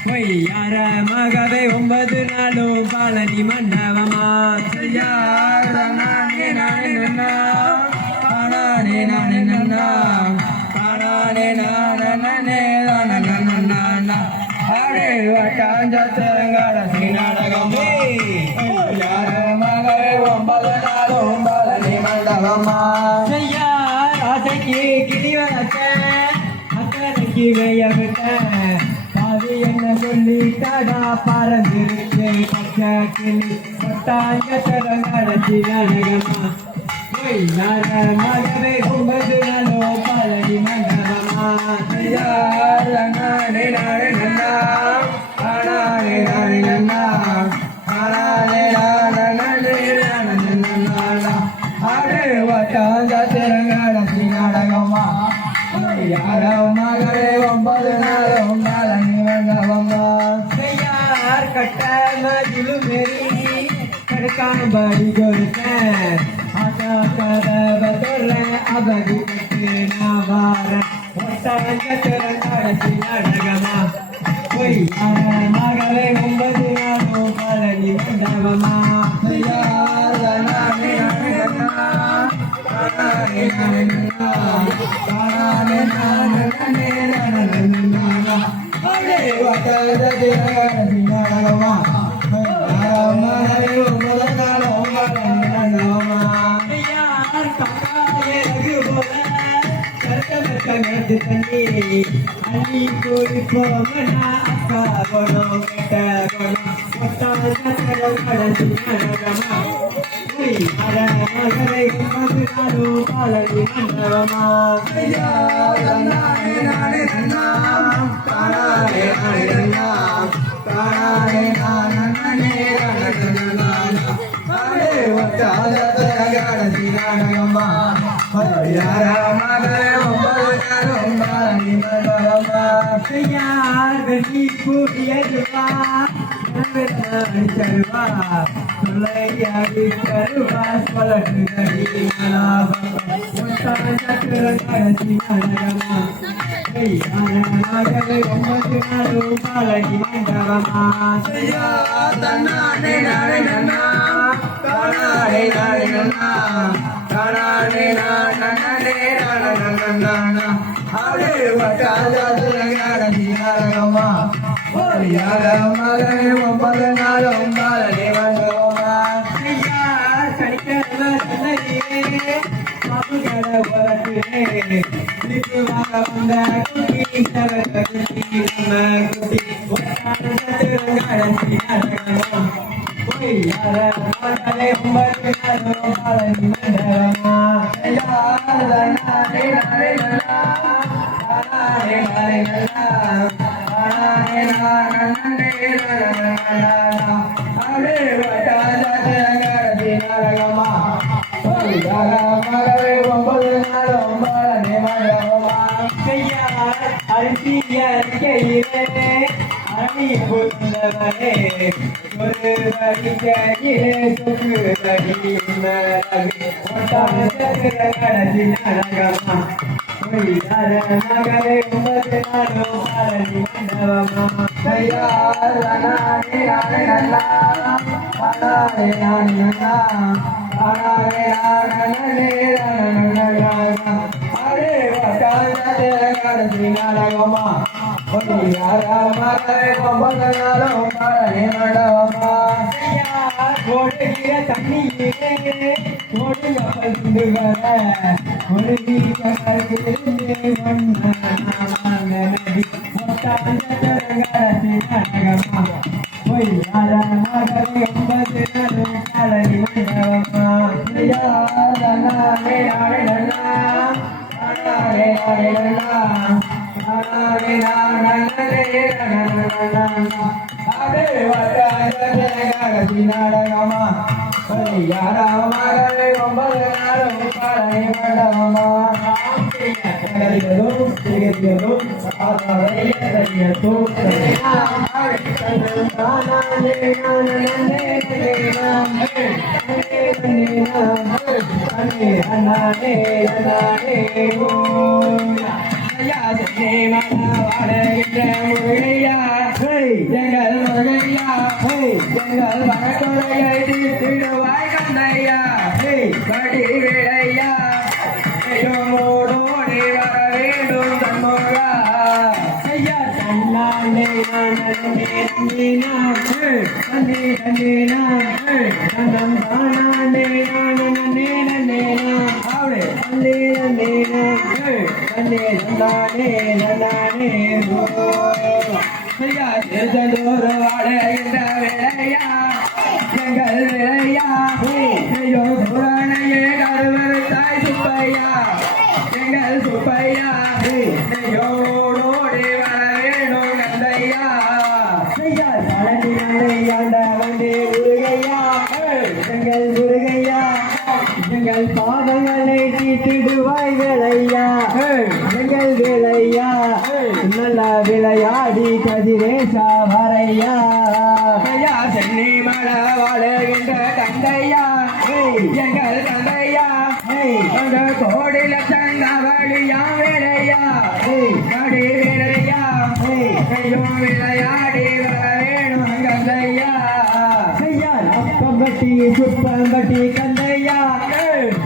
பொய்யாரமாகவே 9 நாளும் பழனி மண்டபமா செய்யார் நானே நானே நன்னா தானே நானே நன்னா தானே நானே நன்னா அப்படியே ஒட்டாஞ்சத்திரங்கடசி நாடகமா யாரமாகவே 9 நாளும் பழனி மண்டபமா செய்யார் ஆசைக்கு கிடி வளர்த்த அக்கறைக்கு வெய்ய விட்ட பாதி என்ன சொல்லிட்டாடா பறந்துருச்சு பச்சை கிளி ஒட்டாஞ்சத்திரங்கடசி நாடகமா யாரமாகவே 9 நாளும் பழனி மண்டபமா செய்யார் நானே நானே நன்னா தானே நானே நன்னா தானே நானே நன்னா அப்படியே ஒட்டாஞ்சத்திரங்கடசி நாடகமா யாரமாகவே 9 நாளும் பழனி மண்டபமா செய்யார் கட்ட மதிலுமேறி கடுக்காம்படி கொடுத்தேன் ஆசா கதவை தொற அவதி கட்டு நாவார ஒட்டாஞ்சத்திரங்கடசி நாடகமா பொய்யாரமாகவே 9 நாளும் பழனி மண்டபமா செய்யார் நானே நானே நன்னா தானே நானே நன்னா தானே நானே நன்னா அப்படியே ஒட்டாஞ்சத்திரங்கடசி நாடகமா யாரமாகவே 9 நாளும் பழனி மண்டபமா செய்யார் கக்காயகு போல கருத்து தண்ணி அள்ளி குடிப்போம்னா அக்கா குணம் கெட்ட குணம் ஒட்டாஞ்சத்திரங்கடசி நாடகமா பொய்யாரமாகவே 9 நாளும் பழனி மண்டபமா செய்யார் நானே நானே நன்னா தானே நானே நன்னா தானே நானே நன்னா அப்படியே ஒட்டாஞ்சத்திரங்கடசி நாடகமா யாரமாகவே 9 நாளும் பழனி மண்டபமா செய்யார் வெள்ளி கூடியதுவா தருவா சொல்லையாடி தருவா சொல்லட்டு தடி ஒட்டாஞ்சத்திரங்கடசி நாடகமா யாரமாகவே 9 நாளும் பழனி மண்டபமா செய்யார் நானே நானே நன்னா தானே நானே நன்னா தானே நானே நன்னா அப்படியே ஒட்டாஞ்சத்திரங்கடசி நாடகமா யாரமாகவே 9 நாளும் பழனி கடை புரட்டுதே இதுக்கு வாழ வந்த குட்டி தரக குட்டி நம்ம குட்டி ஒட்டான சதுரங்காடத்தி நடனமா போய் யார மகளே உம்பத்து நாளும் பழனி மண்டலமா யார நாரே நாரே நல்லா நாரே நாரே நல்லா நாரே நாரே நல்லா அடே ஒட்டான சதுரங்காடத்தி நடனமா போய் யார மகளே உம்பத்து நாளும் பழனி மண்டலமா கையால் அரிசிய கையிலே அணி புந்தவனே ஒரு வடிக்கையிலே சொக்கு வடி மலகு ஒட்டான சதுரங்கடத்தி நடகமா பொய்யார மகளே உமது நாளும் பழனி மண்டபமா கையால் நானே நானே நல்லா நானே நானே நல்லா நானே நானே நல்லா அடே ஒட்டான சதுரங்கடத்தி நடகமா பொய்யார மகளே உமது நாளும் பழனி மண்டபமா கொடுக்கிற தண்ணியிலே கொடு கப்பல் துண்டு வர ஒரு வீட்டிலிருந்து நடி ஒட்டான சதுரங்கடத்தி நடகமா பொய்யார மகளே உமது நாளும் பழனி மண்டபமா பொய்யார நானே நானே நல்லா நானே நானே நல்லா நானே நானே நல்லா அடே ஒட்டான சதுரங்கடத்தி நடகமா பொய்யார மகளே உமது நாளும் பழனி மண்டபமா கரிகளும் திகதிகளும் ஆதாரையதையதும் எங்கள் வடக்குறையை தீர்த்திடுவாய் கந்தையா கடி விளையா ஓடோடி வர வேண்டும் தன்மோகா ஐயா தன்னாண்டே தன்னே தன்னேனா தன்னம் தானாண்டே நானே நன்னே அவளே தன்னே நன்னேனா தன்னே தன்னானே நன்னானே ஐயா திருச்செந்தூர் வாழைகின்ற வேளையா எங்கள் வேளையா ஐயோ புராணையே கருவர் தாய் சுப்பையா எங்கள் சுப்பையா ஐயோடோடி வர வேணும் கந்தையா ஐயா பழனி ஆண்ட வந்தே முருகையா எங்கள் முருகையா எங்கள் பாவங்களை தீட்டிடுவாய் வேலையா எங்கள் வேலையா நல்லா விளையாடி கதிரேசா வரையா ஐயா சென்னை மழை வாழுகின்ற கந்தையா எங்கள் கந்தையா எங்கள் கோடி லட்சம் கவடியா வேலையா கடி வேலையா ஐயோ விளையாடி வர வேணும் கந்தையா ஐயா அப்பம்பட்டி சுப்பம்பட்டி கந்தையா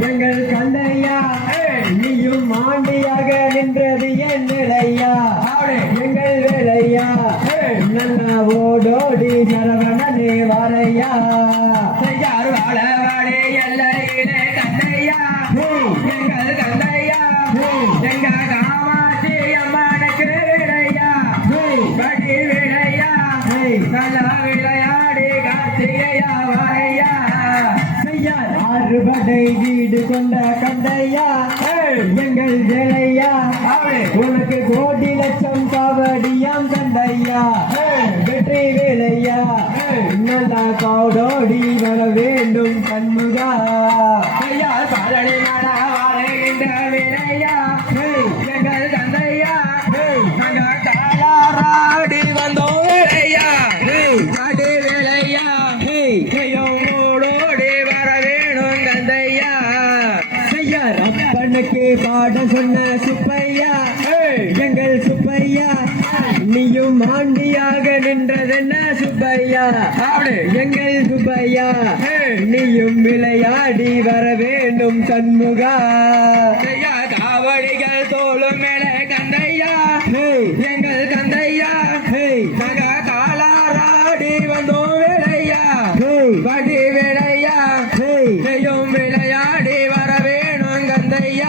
எங்கள் கந்தையா நீயும் ஆண்டியாக நின்றது என் நிலையா எங்கள் வேலையா நல்லா ஓடோடி சரவணனே வரையா யார் வாழ வாழே எல்லையிலே கந்தையா எங்கள் கந்தையா எங்க காமாட்சி அம்மனுக்கு விளையா கடி விளையா நல்லா விளையாடி கார்த்திகையா வரையா ஆறுபடை வீடு கொண்ட கந்தையா எங்கள் வேலையா உனக்கு கோடி லட்சம் காவடியாம் கந்தையா வெற்றி வேலையா நல்லா காடோடி வர வேண்டும் கண்முகா ஐயா பழனி நட வாழுகின்ற வேலையா எங்கள் கந்தையா நாங்கள் காலாராடி வந்தோம் வேலையா காடி வேலையா ஓடோடி வர வேணும் கந்தையா ஐயா ரப்பனுக்கு பாட சொன்ன சுப்பையா எங்கள் சுப்பையா நீயும் ஆண்டியாக நின்றதென்ன சுப்பையா எங்கள் சுப்பையா நீயும் விளையாடி வர வேண்டும் சண்முகா காவடிகள் தோளும் மேல கந்தையா எங்கள் கந்தையா காலாராடி வந்தோம் வேலையா வடி வேலையா விளையாடி வர வேணும் கந்தையா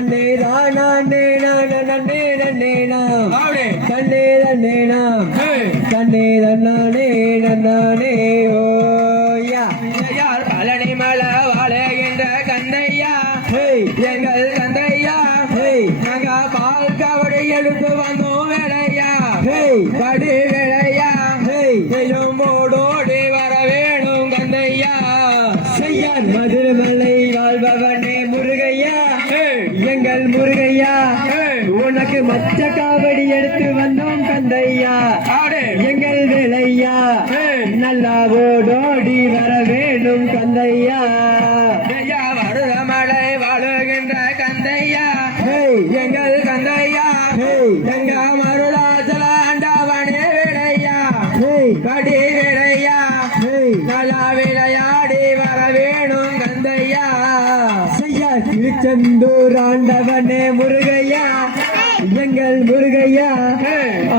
தன்னே தானே நன்னே நன்னே நாம் தன்னே தன்னே நாம் தன்னே தன்னானே நன்னானே ஓயா யார் பழனி மலை வாழுகின்ற கந்தையா எங்கள் கந்தையா நாங்க பால் கபடி எடுத்து வந்தோம் வேலையா படி வேலையா ஓடோடி வர வேணும் கந்தையா செய்யார் மதுரமலை வாழ்பவனே முருகையா எங்கள் முருகையா உனக்கு மச்ச காவடி எடுத்து வந்தோம் கந்தையா எங்கள் வேலையா நல்லா ஓடோடி வர வேண்டும் கந்தையா மலை வாழுகின்ற கந்தையா எங்கள் கந்தையா எங்க மருளாச்சல ஆண்டவனே வேலையா கடி வேலையா நல்லா விளையாடி வர வேணும் கந்தையா செய்யா திருச்செந்தூர் ஆண்டவனே முருகையா எங்கள் முருகையா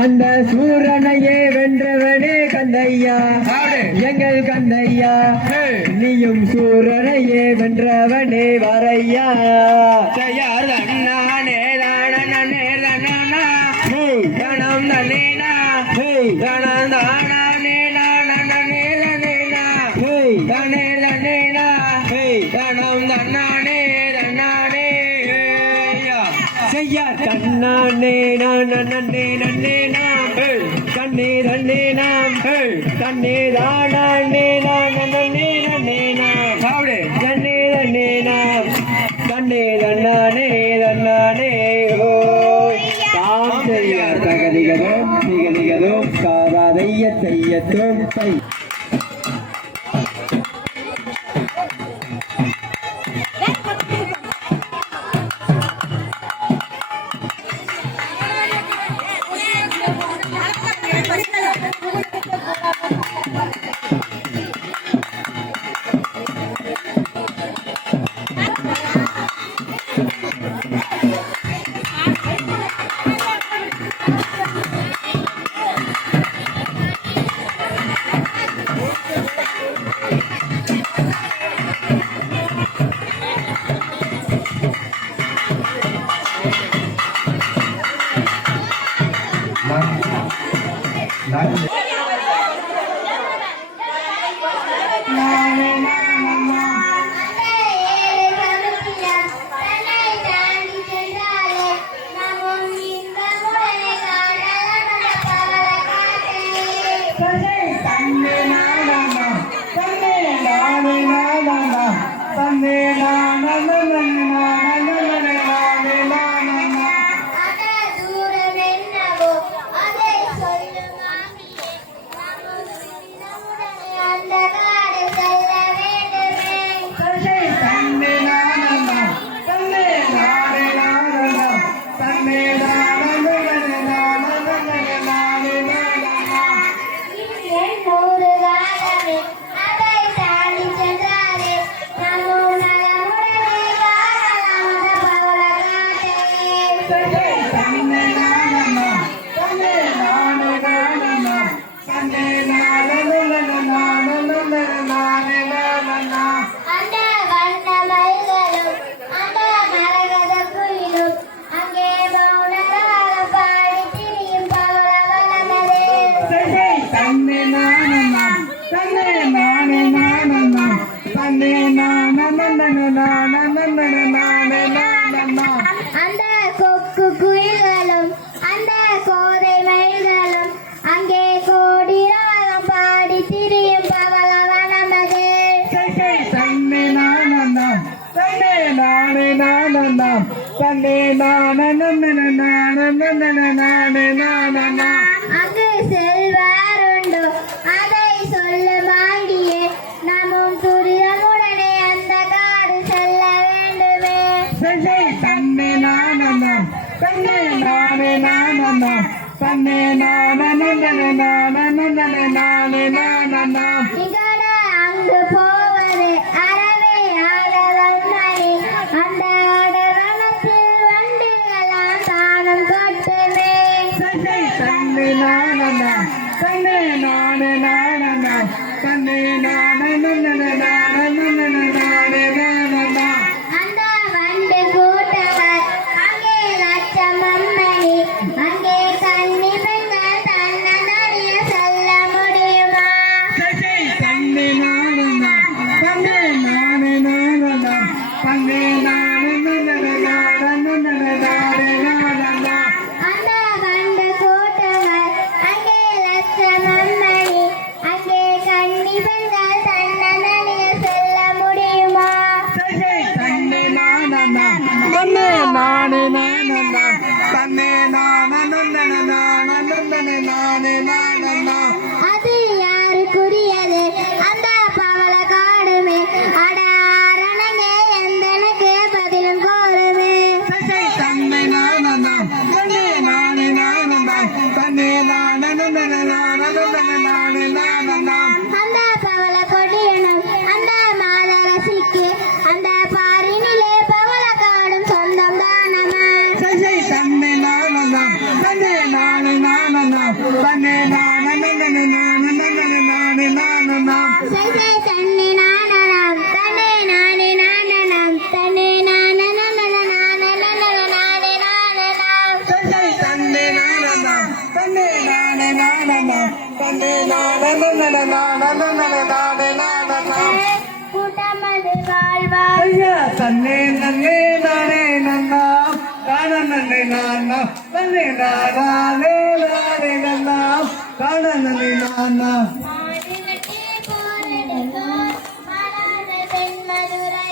அந்த சூரனையே வென்றவனே கந்தையா எங்கள் கந்தையா நீயும் சூரனையே வென்றவனே வரையா தயார் தன்னானே தானே தானா தனம் தனேனா தனம் தானே நானே தனேனா தனே தனேனா தனம் தன்னானே தன்னானே செய்யா தன்னானே நன்னே நன்னே நாம் தன்னே தன்னே நாம் தன்னே தானே நன்னே நன்னே நாம் தன்னே தன்னே நாம் தன்னே தன்னானே தன்னானே ஓ தாம் செய்யார் தகதிகதும் திகதிகதும் காதாதைய செய்யத்தும் தை அந்த கொக்கு குயில்களும் அந்த கோதை மயில்களும் அங்கே கோடி ராகம் பாடி திரியும் பவளவனமது தன்னே நானந்தாம் தன்னே நானே நானந்தாம் தன்னே நானே அங்கு செல்வாருண்டோ அதை சொல்லுமாண்டியே நமும் துரிதமுடனே அந்த காடு செல்ல வேண்டுமே தன்னே நானந்தாம் தன்னே நானந்தாம் தன்னே நானந்தாம் நிகழ அங்கு போவது அறவே ஆடவன்மணி அந்த ஆடவனத்தில் வண்டிகளாம் தானம் கொட்டுமே தன்னே நானந்தாம் தன்னே நானந்தாம் தன்னே நானந்தாம் அந்த வண்டு கூட்டவர் நானே நானா அது யாருக்குரியது அந்த பவள காடுமே அடாரணங்க எந்தனுக்கு பதிலும் கோருமே தன்னை நானா தன்னை நானே நானா தன்னை நானே நானே நானா அந்த பவள கொடியனும் அந்த மாதரசிக்கு அந்த பாரினிலே பவள காடும் சொந்தம் தானமா தன்னை நானா தன்னை நானே நானா தன்னை நானே சைசை தன்னை நானனாம் தன்னை நானே நானனாம் தன்னை நானனாம் தன்னை நானா தன்னை நானே நானா தன்னை நானே கூட்டமது வாழ்வார் ஐயா தன்னை நன்னே நானே நன்னா காண நன்னை நானா தன்னை நானே நானே நன்னா காண நன்னை நானா மாடினட்டி போலெடுக்கும் மாறாத தென்மதுரை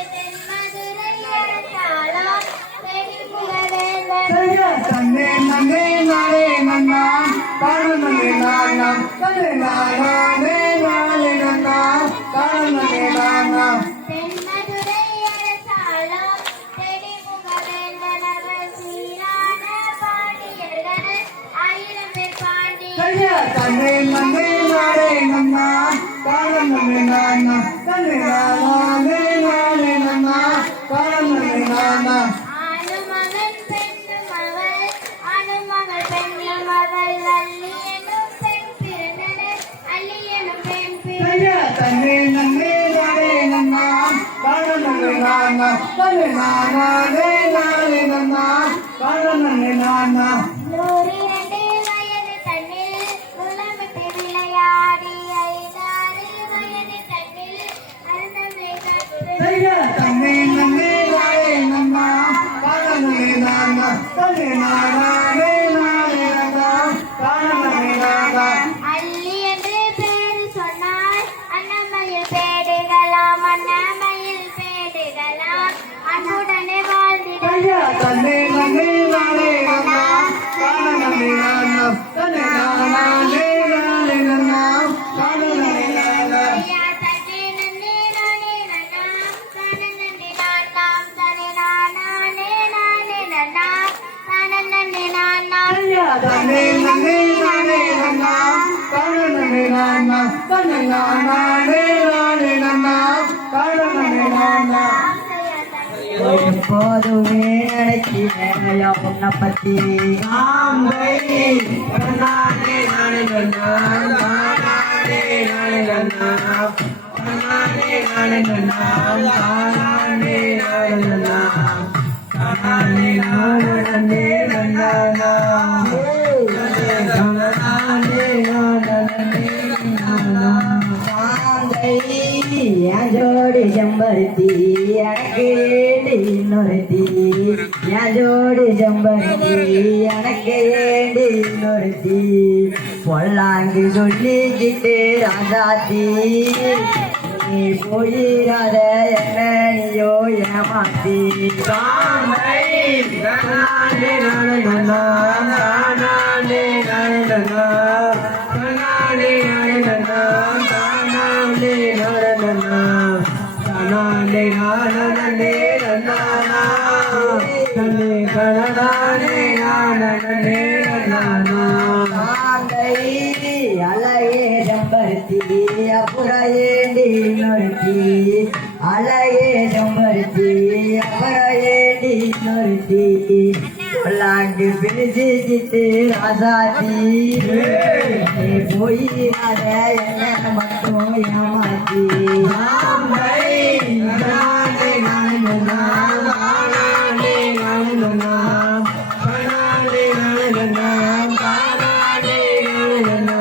அரசாளார் பெருமுகவேந்தன் ஐயா தன்னை நன்னே நானே நன்னா காண நன்னை நானா தன்னை நானே நானே நன்னா காண நன்னை நானா தென்மதுரை அரசாளார் பெருமுகவேந்தன் அவர் சீரான பாண்டியர்கள் 1000 பேர் பாண்டி ஐயா தன்னை நன்னே நானே நன்னா காண நன்னை நானா தன்னை நானே நானே நன்னா காண நன்னை நானா ஆணுமகன் பெண்ணுமகள் ஆணுமகள் பெண்ணுமகள் அல்லி எனும் பெண் பிறந்தனர் அல்லி எனும் பெண் ஐயா தன்னை நன்னே நானே நன்னா காண நன்னை நானா தன்னை நானே நானே நன்னா காண நன்னை நானா 102 வயது தன்னில் உளமிட்டு விளையாடி 5 வயது தன்னில் அருந்தமை கற்று ஐயா தன்னை நன்னே நானே நன்னா காண நன்னை நானா தன்னை நானே நானே நன்னா காண நன்னை நானா அல்லி என்று பேர் சொன்னால் அன்னமையில் பேடுகளாம் அன்னமையில் பேடுகளாம் அன்புடனே வாழ்ந்திட ஐயா தன்னை நன்னே நானே நன்னா காண நன்னை நானா தன்னை நானே நானே நன்னா காண நன்னை நானா ஐயா தன்னை நன்னே நானே நன்னாம் தானே நானாம் தானே நானே நன்னா தானே நானா ஐயா தன்னை நன்னே நானே நன்னா காண நன்னை நானா தன்னை நானே நானே நன்னா காண நன்னை நானா எப்போதுமே நினைக்கிறேன் உன்னை பத்தி ஆம்பை நானே நானே நன்னா நானே நானே நன்னா நானே நானே நன்னா நானே நானே நன்னா நானே நானே நன்னா என் ஜோடி செம்பருத்தி எனக்கு ஏண்டி இன்னொருத்தி என் ஜோடி செம்பருத்தி எனக்கு ஏண்டி இன்னொருத்தி பொல்லாங்கு சொல்லிக்கிட்டு ராஜாத்தி நீ போயிராத என்ன நீயோ ஏமாத்தி நானே நானே நன்னா நானே நானே நன்னா நானே நானே நன்னா நானே நானே நன்னா நானே நானே நன்னா தன்னை கணதானே நானே நன்னா அழகே செம்பருத்தி அப்புறம் ஏண்டி இன்னொருத்தி அழகே செம்பருத்தி அப்புறம் ஏண்டி இன்னொருத்தி பொல்லாங்கு பிடிச்சிட்டு ராசாத்தி நீ போயிடாத என்ன மட்டும் ஏமாத்தி நானே நானே நன்னா நானே நானே நன்னா நானே நானே நன்னா நானே நானே நன்னா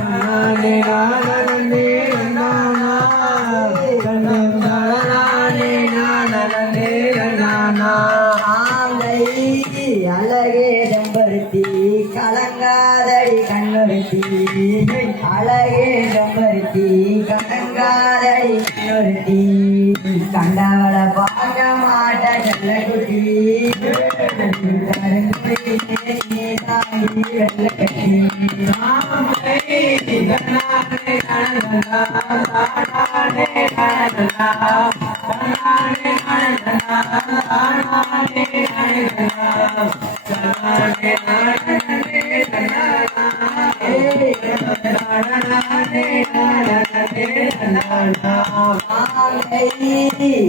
நானே நானே நன்னா நானே நானே நன்னா அழகே செம்பருத்தி கலங்காதடி கண்ணொருத்தி அழகே செம்பருத்தி கலங்காதடி கண்ணொருத்தி கண்டவளை பார்க்க மாட்ட செல்ல குட்டி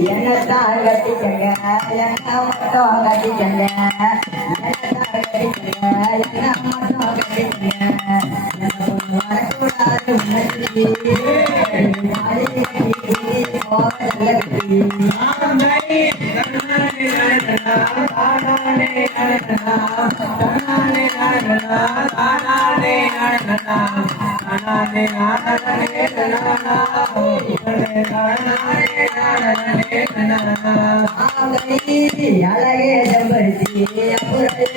என்னத்தான் கட்டிக்கங்க என்ன மட்டும் கட்டிக்கங்க என்னத்தான் கட்டிக்கங்க என்ன மட்டும் கட்டிக்கங்க வரக்கூடாது அழகே செம்பருத்தி அழகே செம்பருத்தி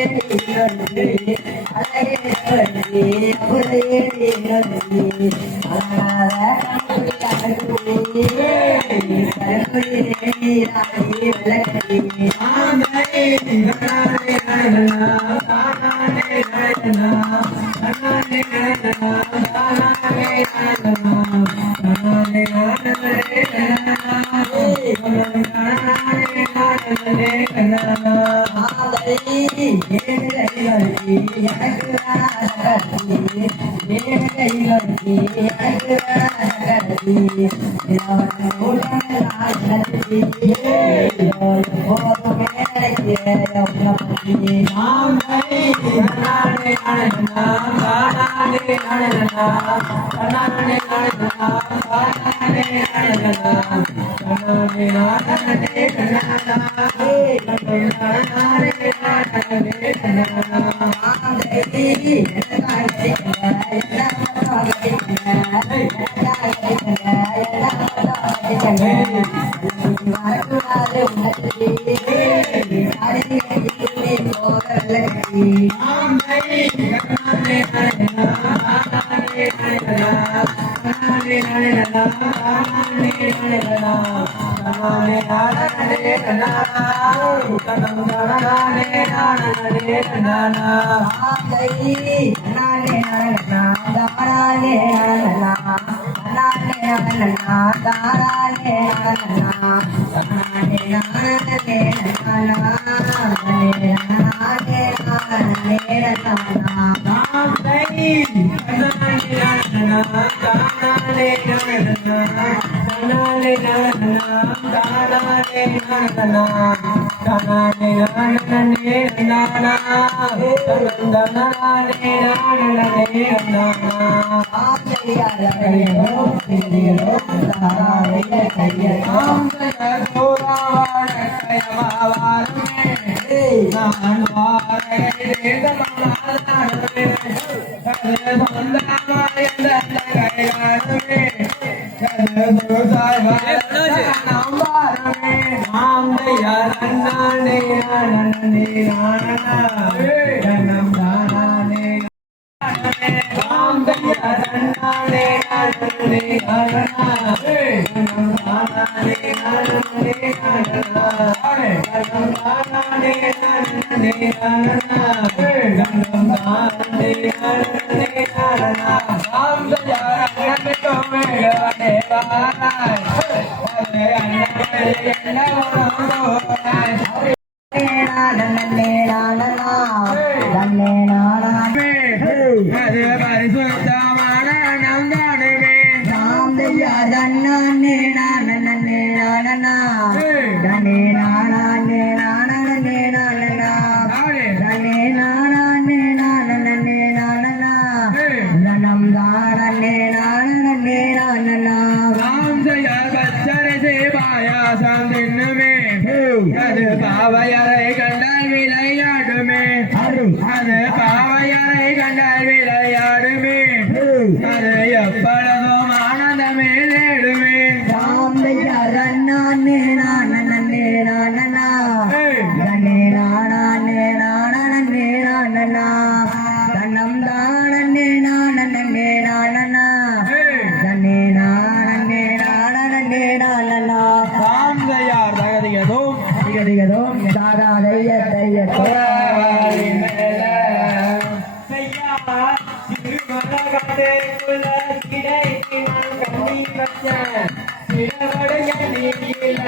தாதா தைய தைய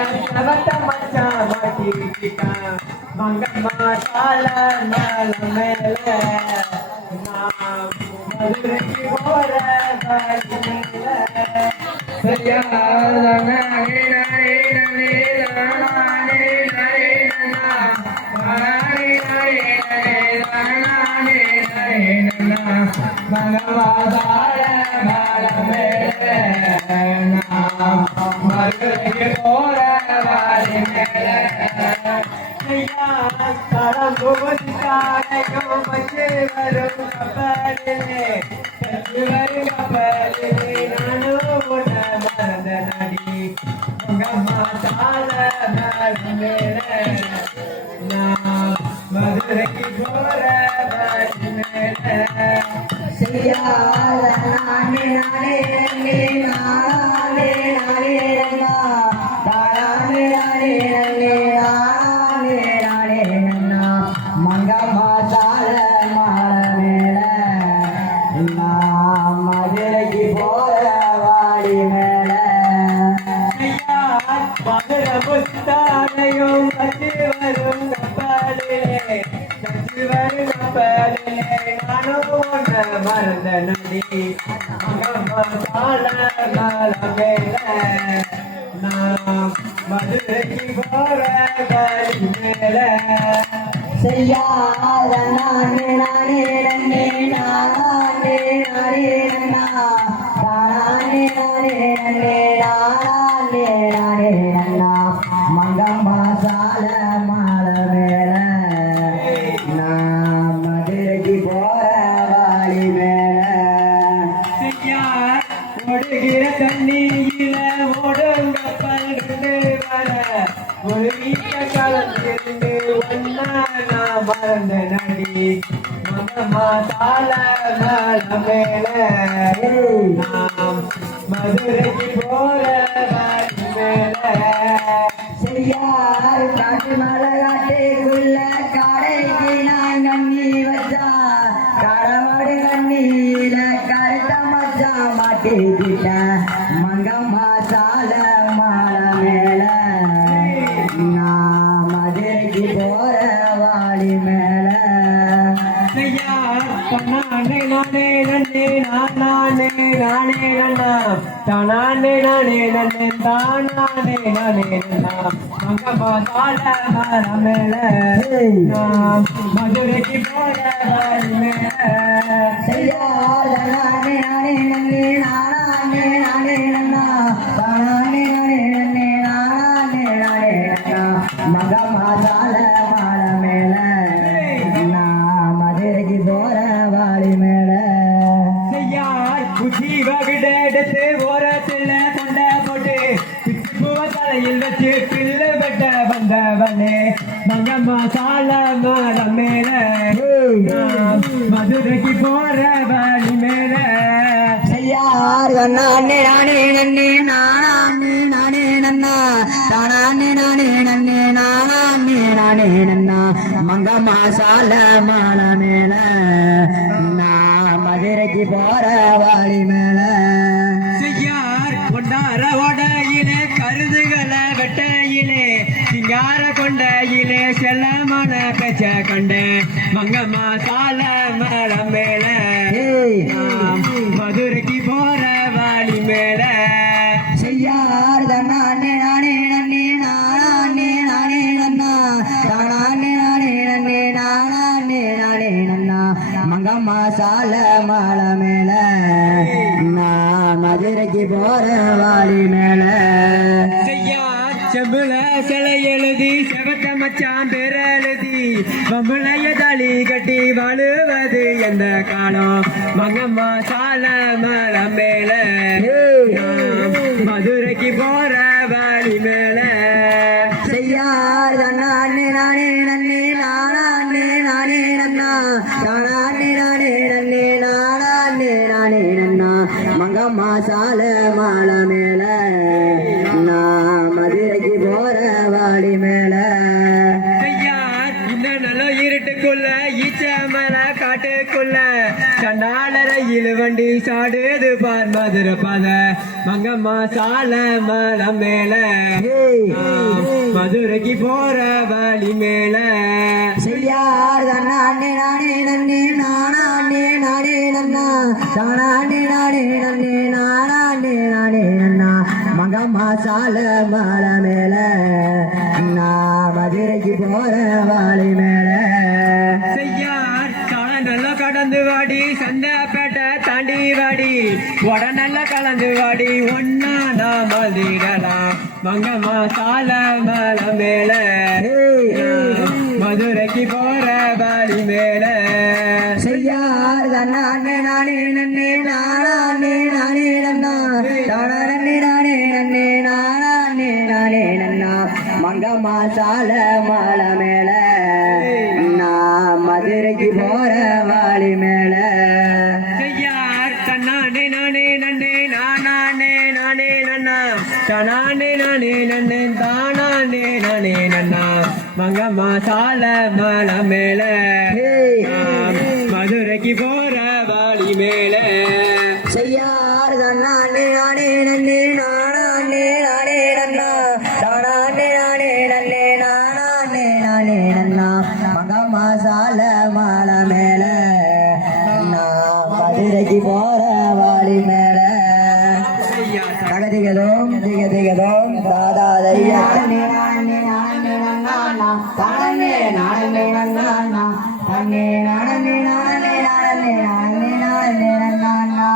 சவத்த மச்சான் மாட்டிக்கிட்டான் மங்கம்மா சால மேல மேல நான் மதுரைக்கு போற வழி மேல சரியா மதுரைக்கு போற வழி மேல கடம்பூரிக்காரையும் பச்சு வரும் கப்பலிலே பச்சு வரும் கப்பலிலே நானும் உன்ன மறந்த நடி உங்கம்மா தாழ மேல நான் மதுரைக்கு போற வழி மேல செய்யாத நானே நானே நானே நானே நானே நன்னா தானே நானே நானே நானே நானே நன்னா மங்கம்மா தாள மால மேல நான் மதுரைக்கு போற வாடி மேல மதுரை புத்தானையும் பச்சு வரும் கப்பலிலே பச்சு வரும் கப்பலிலே நானும் உன்ன மறந்த நடி மங்கம்மா தாழ மேல மேல நான் மதுரைக்கு போற வழி மேல செய்யாத நானே நானே நன்னே நானே நானே நன்னா தானே நானே நன்னே நானே நானே நன்னா மங்கம்மா சால மால மேல நான் மதுரைக்கு போற வாழி மேல ஓடுகிற தண்ணியில ஓடும் கப்பல் கொண்டு வர ஒரு வீட்ட கலந்திருந்து ஒன்னா நான் மறந்த நடி மகமா தாள மேல மேல நாம் மதுரைக்கு போற வழி மேல செய்யார் காட்டு மலை காட்டுக்குள்ள கடைக்கு நான் கண்ணி வச்சா கடவுடு கண்ணியில கருத்த மச்சா மாட்டிக்கிட்டேன் மங்கம்மா சால மால மேல நான் மதுரைக்கு போற வாழி மேல நானே நானே நன்னே நானே நானே நன்னா தானே நானே நன்னே தானே நானே நன்னா மங்கம்மா தாழ மேல மேல நாம் மதுரைக்கு போற வழி மேல செய்யாத நானே நானே நன்னே நானே நானே நன்னா தானே நானே நன்னே நானே நானே நன்னா மகம்மா சால மால மேல நான் மதுரைக்கு போற வாழி மேல செய்யார் குச்சி வகிட எடுத்து ஓரத்தில் கொண்ட போட்டு பூவ தலையில் வச்சு பிள்ளை வெட்ட வந்தவனே மங்கம்மா சால மேல மேல நாம் மதுரைக்கு போற வழி மேல செய்யார் நானே நானே நன்னே நானே நானே நன்னா தானே நானே நன்னே நானே நானே நன்னா மங்கம்மா சால மால மேல நான் மதுரைக்கு போற வாழி மேல செய்யார் கொண்டார ஓடையிலே கருதுகளை வெட்டையிலே சிங்கார கொண்டையிலே செல்லமான பேச்ச கண்ட மங்கம்மா சால மேல மேல நாம் மதுரைக்கு போற வழி மேல செய்யார் நானே நானே நன்னே நானே நானே நன்னா தானே நானே நன்னே நானே நானே நன்னா மங்கம்மா சால மால மேல நான் மதுரைக்கு போற வாழி மேல செய்யார் செம்புல சிலை எழுதி செவத்த மச்சான் பேர எழுதி பம்புளைய தாலி கட்டி வாழுவது எந்த காலம் மங்கம்மா சால மேல மேல நாம் மதுரைக்கு போற வழி மேல செய்யார் நானே நானே நன்னே நானே நானே நன்னா தானே நானே நன்னே நானே நானே நன்னா மங்கம்மா சால மால மேல நான் மதுரைக்கு போற வாழி மேல செய்யார் இந்த நல்ல இருட்டுக்குள்ள ஈச்ச மலை காட்டுக்குள்ள சண்டாளரையில் வண்டி சாடுது பார் மதுரை பத மங்கம்மா சால மலம் மேல மதுரைக்கு போற வழி மேல செய்யார் நானே நானே நன்னே நானே நானே நன்னா தானே நானே நன்னே நானே நானே நன்னா மங்கம்மா சால மல மேல நான் மதுரைக்கு போற வாழி மேல செய்யார் சால நல்லா கடந்து வாடி சந்தைப்பேட்டை தாண்டி வாடி உட நல்லா கலந்து வாடி ஒன்னா நான் மதிடலாம் மங்கம்மா சால மல மேல மதுரைக்கு போற வழி மேல செய்யார் நானே நானே நன்னே நானே நானே நன்னா தானே நானே நன்னே நானே நானே நன்னா மங்கம்மா சால மல மேல நான் மதுரைக்கு போற வாழி மேல செய்யார் தன்னானே நானே நன்னே நானே நானே நன்னா தனானே நானே நன்னே தானே நானே நன்னா மங்கம்மா சால மல மேல மதுரைக்கு போற வாழி மேல செய்யார் நானே நானே நன்னே நானே நானே நன்னா தானே நானே நன்னே நானே நானே நன்னா மங்கம்மா சால மல மேல நான் மதுரைக்கு போற வாழி மேல தகதிகதோம் திகதிகதோம் தாதா தையா நானே நானே நன்னா தானே நானே நன்னா தன்னே நானே நானே நானே நானே நானே நன்னா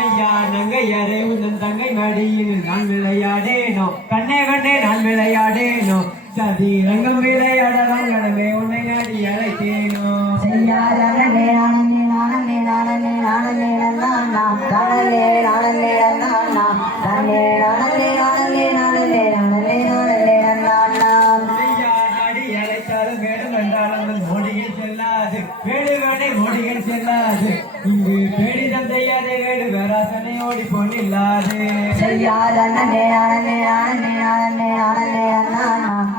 ஐயா நங்கையரே உந்தன் தங்கை மடியில் நான் விளையாடேனோ கண்ணே கண்ணே நான் விளையாடேனோ சதி ரங்கம் விளையாடலாம் கடமே உன்னை நாடி அழைத்தேனோ செய்யார் நானே நானே நானே நானே நானே நன்னா தானே நானே நன்னா தன்னே நானே நானே நானே நானே நானே நன்னா ஐயா நாடி அழைத்தாலும் வேடும் என்றாலும் மோடிகள் செல்லாது வேடுவனை மோடிகள் செல்லாது இங்கு பேடி தந்தையாரே வேடு வேறாசனை ஓடி போனில்லாது செய்யார் நானே நானே நானே நானே நானே நன்னா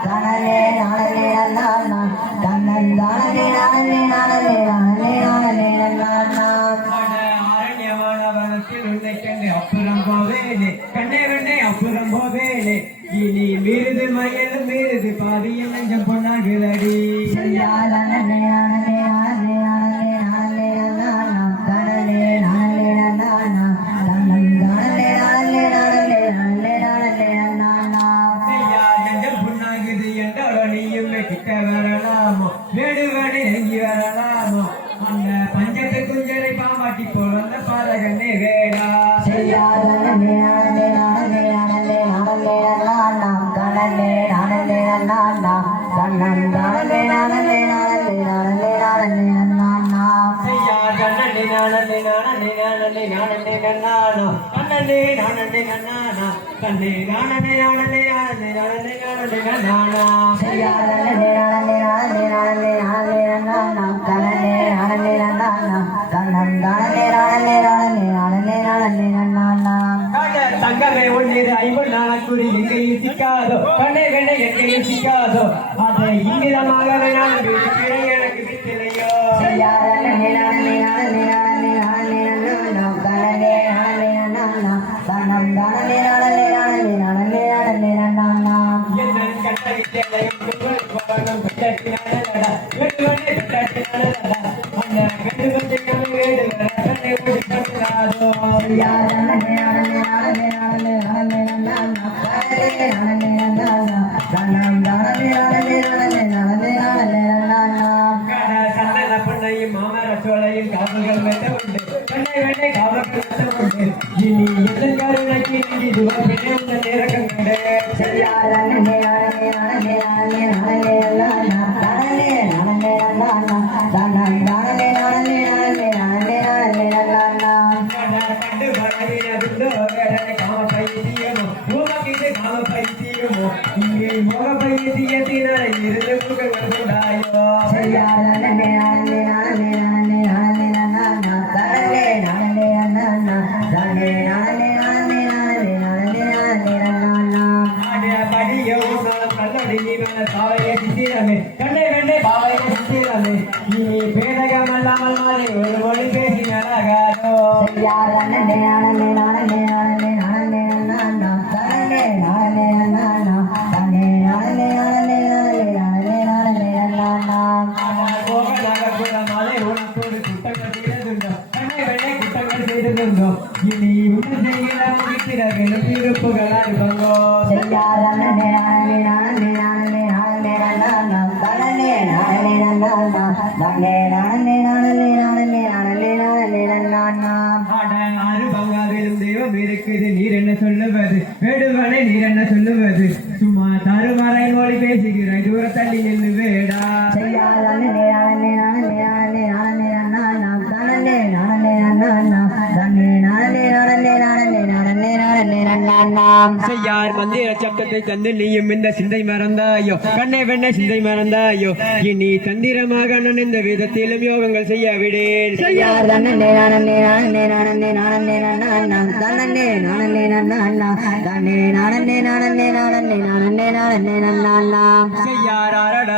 தானே நானே நன்னா தன்னன் தானே நானே நானே நானே நானே நன்னா அரண்யமானவனத்தில் உன்னை கண்டு அப்புறம் போவேனே கண்ணே கண்ணே அப்புறம் போவேனே இனி மீறுது மயலும் மீறுது பாவியின் நெஞ்சம் பொன்னாகுதடி செய்யார் நானே நானே நானே நானே நானே நன்னா தானே நானே நன்னா தன்னன் தானே நானே நானே நானே நானே நன்னா ஐயா நெஞ்சம் பொன்னாகுது என்றாலோ நீயும் கிட்ட வரலாமோ வேடுவனை நெங்கி வரலாமோ அந்த பஞ்சத்து குஞ்சரை பாமாட்டி போல பாதகனே வேடா செய்யார் நானே நானே நானே நானே நானே நன்னா தானே நானே நன்னா தன்னன் தானே நானே நானே நானே நானே நன்னா ஐயா கண்ணனே நானே நானே நானே நானே நன்னானோ கண்ணனே நானே நன்னானா கண்ணே நானே நானே நானே நானே நானே நன்னானா செய்யார் நானே நானே நானே நானே நானே நன்னா தானே நானே நன்னா தன்னன் தானே நானே நானே நானே நானே நன்னா தங்கமே ஒன்றிரு ஐம்பது நாளக்குடி எங்கேயும் சிக்காதோ கண்ணே கண்ணே எங்கேயும் சிக்காதோ அதை இங்கிதமாக நான் எனக்கு வித்திலையோ செய்யார் நானே நானே நானே நானே நானே நன்னா தானே நானே நன்னா தன்னன் தானே நானே நானே நானே நானே நன்னா என்ன கட்ட வித்தியாலயம் போகணும் பெற்றாட்டினாலடா வேடுவனே பெற்றாட்டினாலடா அந்த வேடுவத்தை வேடு கண்ணை ஓடி பண்ணாதோ செய்யார் நானே நானே நானே நானே நானே நன்னா தானே நானே நன்னா தன்னன் தானே நானே நானே நானே நானே நன்னா சந்தன பொன்னையும் மாமர சோலையும் காவல்கள் வெட்ட உண்டு கண்ணை வெண்ணை காவல்கள் வெட்ட உண்டு இனி எதன் கருணைக்கு நீ துவப்பினே உங்க நேரகம் கண்டு செய்யார் நானே நானே நானே நானே நானே நன்னா தானே நானே நன்னா தன்னன் தானே நானே நானே நானே நானே நன்னா கண்டு பழகினதுண்டோ வேடனை காம பைத்தியமோ பூமக்கிட்டு காம பைத்தியமோ இங்கே மோக பைத்தியத்தினால இருந்து புகழ் வருகிறாயோ செய்யார் நானே நானே நானே நானே நானே நன்னா தானே நானே நன்னா தானே நானே நானே நானே நானே நானே நன்னா படியோ கல்லடி நீவன பாவைய சித்திரமே கண்ணை வெண்ணை பாவைய சித்திரமே நீ பேதகமல்லாமல் மாறி ஒரு மொழி பேசினாரா ஆகாதோ செய்யார் அண்ணனே நானே நானே நானே நானே நானா தானே நானே நானா தானே நானே நானே நானே நானே நானா போகலாக கூட மலை உனக்கோடு குட்டங்கள் செய்ததுண்டோ கண்ணை வெள்ளை குட்டங்கள் செய்ததுண்டோ இனி உண்டு செய்கிற முடிக்கிறது திருப்புகளால் பங்கோ செய்யார் அண்ணனே நானே நானே நானே நானே நானா தானே நானே நானா தானே நானே நானே நானே நானே நானே நானா ஆட ஆறு பங்காவிலும் தெய்வம் இருக்குது நீர் என்ன சொல்லுவது வேடுவனை நீர் என்ன சொல்லுவது சும்மா தருமறை மொழி பேசுகிறாய் தூர தள்ளி நின்று வேடா செய்யார் அண்ணனே நானே நானே நானே நானே நானா தானே நானே நானா தானே நானே நானே நானே நானே நானே நானா செய்யார் மந்திர சப்தத்தை தந்து நீயும் இந்த சிந்தை மறந்தாயோ கண்ணை வெண்ணை சிந்தை மறந்தாயோ இனி தந்திரமாக நான் இந்த விதத்திலும் யோகங்கள் செய்ய விடேன் செய்யார் அண்ணனே நானே நானே நானே நானே நானா தானே நானே நானா தானே நானே நானே நானே நானே நானே நானா செய்யார் அரட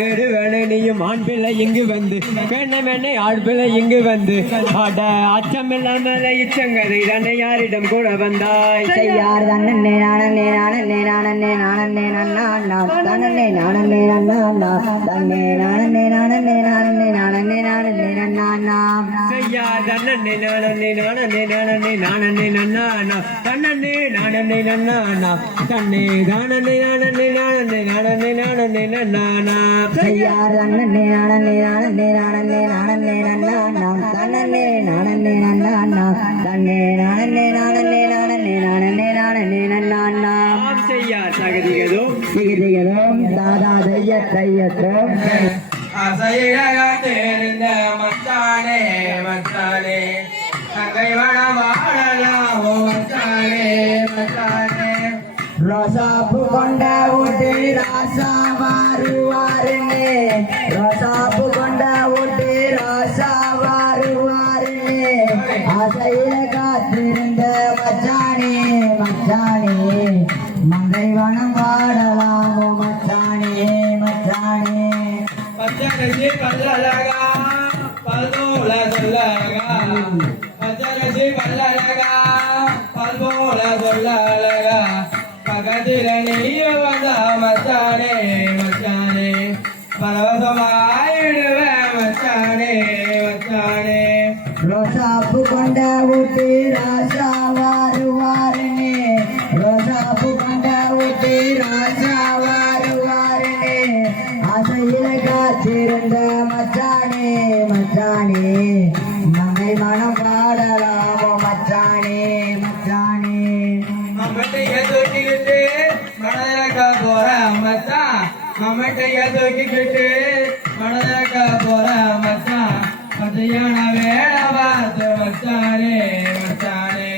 வேடுவனை நீயும் ஆண் பிள்ளை இங்கு வந்து பெண்ணை வெண்ணை ஆண் பிள்ளை இங்கு வந்து ஆட அச்சமில்லாமல் இச்சங்கதை தன்னை யாரிடம் கூட வந்தாய் செய்யார் அண்ணனே நானே நானே நானே நானே நானா தானே நானே நானா தானே நானே நானே நானே நானே நானே நானா செய்யார் தன்னே நானே நானே நானே நானே நன்னானா தன்னே நானே நன்னானா தன்னே நானே நானே நானே நானே நானே நன்னானா செய்யார் அண்ணனே நானே நானே நானே நானே நானா தானே நானே நானா தானே நானே நானே நானே நானே நானே நானா ஆம் செய்யார் தகுதிகளோ சிகிரிகளும் தாதா தையத்தையத்தும் அசையிழகாத்திருந்த மச்சானே மச்சானே தங்கை வனவாழலாவோ மச்சானே மச்சானே ரோசாப்பு கொண்ட ஊட்டி ராசா வாருவாருன்னு ரோசாப்பு கொண்ட ஊட்டி ராசா வாருவாருன்னு ஆசையில காத்திருந்த மச்சானே மச்சானே மங்கை வனம் பாடலாமோ மச்சானே மச்சானே பச்சரிசி பல்லழகா பல்போல சொல்லழகா பச்சரிசி பல்லழகா பல்போல சொல்லழகா பக்கத்தில நீ வந்த மச்சானே மச்சானே பரவசமாயிடுவ மச்சானே மச்சானே ரோசாப்பு கொண்ட ஊட்டி ராசா வாருவாருன்னு ரோசாப்பு கொண்ட ஊட்டி ராசா வாருவாருன்னு ஆசையில காத்திருந்த மச்சானே மச்சானே மங்கை மனம் பாடலாமோ மச்சானே மச்சானே மம்மட்டைய தூக்கிக்கிட்டு மனதக்க போற மச்சான் மம்மட்டைய தூக்கிக்கிட்டு மனதக்க போற மச்சான் மத்தியான வேலை பார்த்து மச்சானே மச்சானே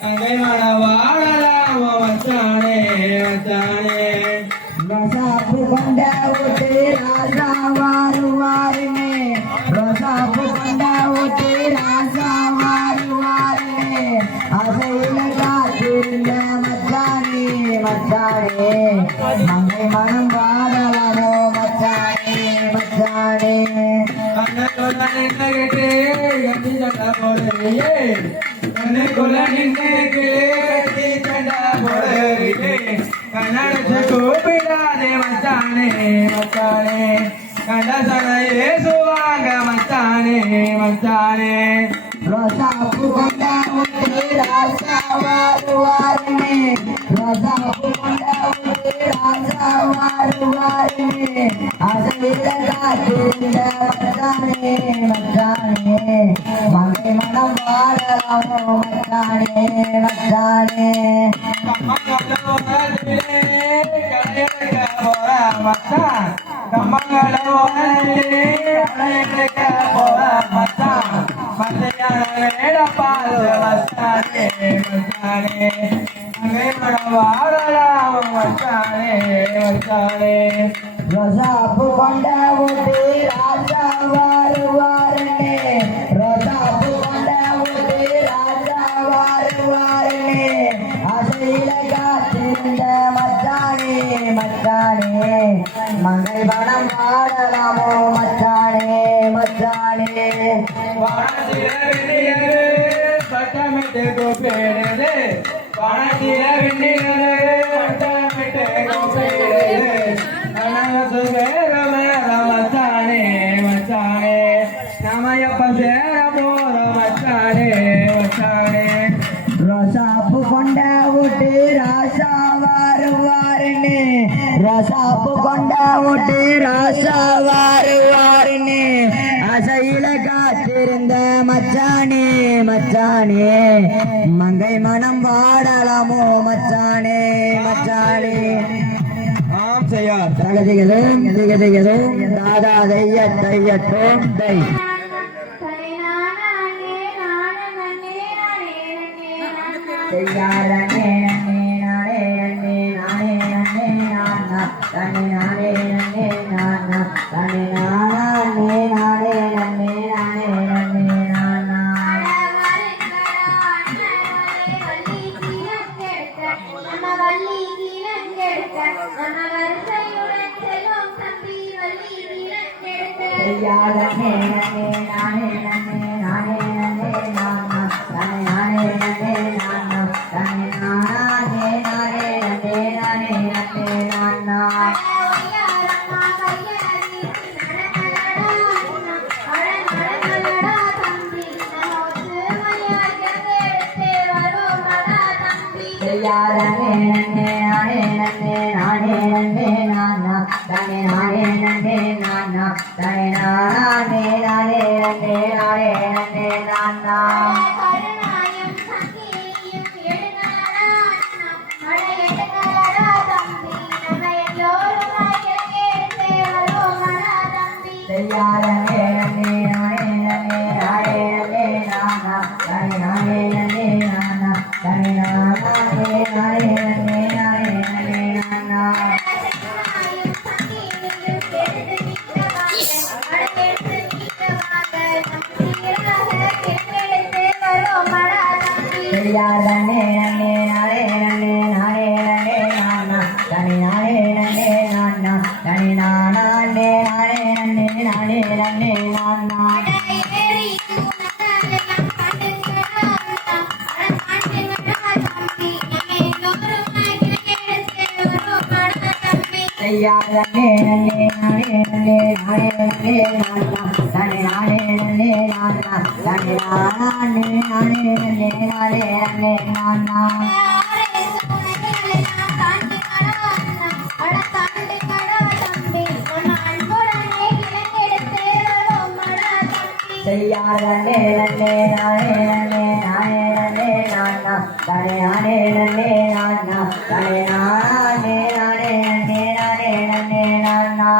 தங்கை மன வாழலாமோ மச்சானே மச்சானே ரோசாப்பு கொண்ட ஊட்டி ராசா வாருவாருன்னு ரோசாப்பு கொண்ட ஊட்டி ராசா வாருவாருன்னு ஆசையில காத்திருந்த மச்சானே மச்சானே மங்கை மனம் பாடலாமோ மச்சானே மச்சானே கண்ணுக்குள்ள நின்றுகிட்டு கட்டி சண்டை போடுறியே கண்ணுக்குள்ள நின்றுக்கு கட்டி சண்டை போடுறியே கண்ணடிச்சு கூப்பிடாதே மச்சானே மச்சானே கண்ட சடையே சுவாங்க மச்சானே மச்சானே ரோசாப்பு கொண்ட ஊட்டி ராசா வாருவாருன்னு ரோசாப்பு கொண்ட ஊட்டி ராசா வாருவாருன்னு ஆசையில காத்திருந்த மச்சானே மச்சானே மங்கை மனம் பாடலாமோ மச்சானே மச்சானே ரோசாப்பு கொண்ட ஊட்டி ராசா வாருவாருன்னு ரோசாப்பு கொண்ட ஊட்டி ராசா வாருவாருன்னு ஆசையில காத்திருந்த மச்சானே மச்சானே மங்கை பணம் பாடலாமோ மச்சானே மச்சானே வானத்தில வெண்ணிலவு வட்டமிட்டு கூப்பிடுது வானத்தில வெண்ணிலவு வட்டமிட்டு கூப்பிடுது நனவசு வேற மேல மச்சானே மச்சானே நாமயப்ப சேர போற மச்சானே மச்சானே ரசாப்பு கொண்ட விட்டு ராசா வருவாருன்னு ரசாப்பு கொண்ட விட்டு ராசா வருவாருன்னு அசையில காத்திருந்த மச்சானே மச்சானே மங்கை மனம் வாடலாமோ மச்சானே மச்சானே ஆம் செய்யார் தகதிகளும் திகதிகளும் தாதா தையட்டும் தை செய்யாரே நன்னே நானே நன்னே நானே நன்னே நானா தனி நானே நன்னே நானா தனி நானே நானே நன்னே நானே நன்னே நானா செய்யாரே நன்னே நானே நன்னே நானே நன்னே நானா தனி நானே நன்னே நானா தனி நானே நானே நன்னே நானே நன்னே நானா செய்யாரே நன்னே நானே நன்னே நானே நன்னே நானா தனி நானே நன்னே நானா தனி நானே நானே நன்னே நானே நன்னே நானா செய்யாரே நன்னே நானே நன்னே நானே நன்னே நானா தனி நானே நன்னே நானா தனி நானே நானே நன்னே நானே நன்னே நானா செய்யாரே நன்னே நானே நன்னே நானே நன்னே நானா தனி நானே நன்னே நானா தனி நானே நானே நன்னே நானே நன்னே நானா செய்யாரே நன்னே நானே நன்னே நானே நன்னே நானா தனி நானே நன்னே நானா தனி நானே நானே நன்னே நானே நன்னே நானா செய்யாரே நன்னே நானே நன்னே நானே நன்னே நானா தனி நானே நன்னே நானா தனி நானே நானே நன்னே நானே நன்னே நானா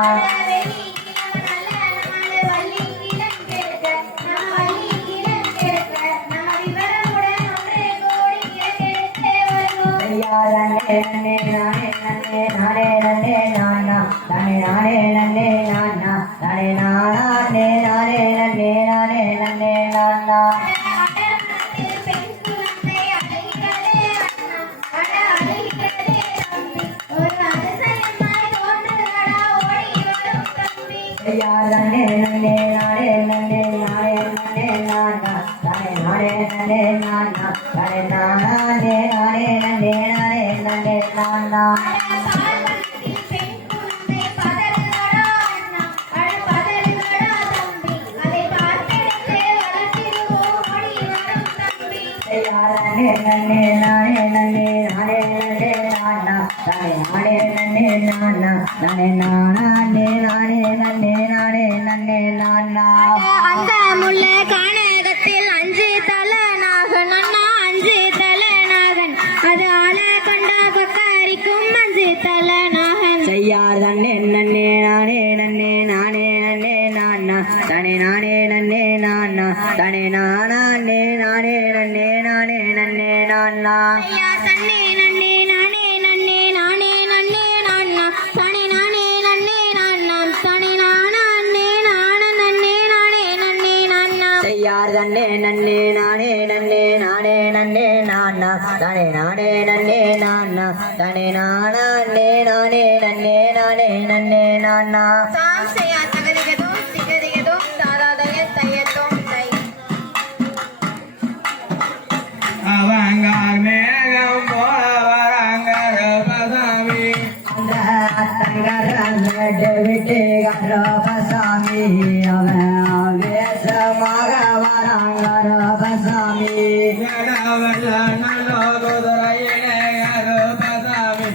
செய்யாரே நன்னே நானே நன்னே நானே நன்னே நானா தனி நானே நன்னே நானா தனி நானே நானே நன்னே நானே நன்னே நானா செய்யாரே நன்னே நானே நன்னே நானே நன்னே நானா தனி நானே நன்னே நானா தனி நானே நானே நன்னே நானே நன்னே நானா செய்யாரே நன்னே நானே நன்னே நானே நன்னே நானா தனி நானே நன்னே நானா தனி நானே நானே நன்னே நானே நன்னே நானா அந்த முல்லை கானகத்தில் 5 தலை நாகன் அண்ணா 5 தலை நாகன் அது ஆள கொண்டா கொக்காரிக்கும் 5 தலை நாகன் செய்யாரே நன்னே நானே நன்னே நானே நன்னே நானா தனி நானே நன்னே நானா தனி நானே நானே நன்னே நானே நன்னே நானா ஐயா தன்னே நன்னே நானே நன்னே நானே நன்னே நானா தனி நானே நன்னே நானா தனி நானே நானே நன்னே நானே நன்னே நானா செய்யாரே நன்னே நானே நன்னே நானே நன்னே நானா தனி நானே நன்னே நானா தனி நானே நானே நன்னே நானே நன்னே நானா தாம் செய்யா தகதிகதும் திகதிகதும் தாதாதய தையத்தும் தை கரபசாமி கடவல்ல நல்லோ குதிரையிலே கருப்பசாமி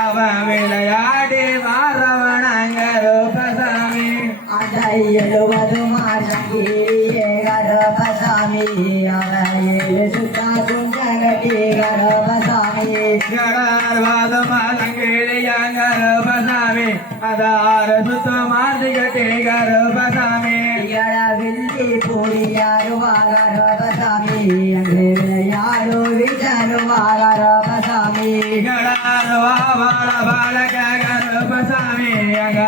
அவன் விளையாடி மாறவனங்க ரூபசாமி அந்த 70 மாசங்கிரியே கரபசாமி அவையே சுத்தா குஞ்சகட்டி கரபசாமி கடவாதம் மலங்கிழியாங்க ரூபசாமி அதார சுத்த மாசிகட்டி கருப்பசாமி வில்லி பூரியாருவாக ரபசாமி அங்கே விளையாடு விசாருவாக ரபசாமி கடவா வாழ பாலக கருப்பசாமி அங்க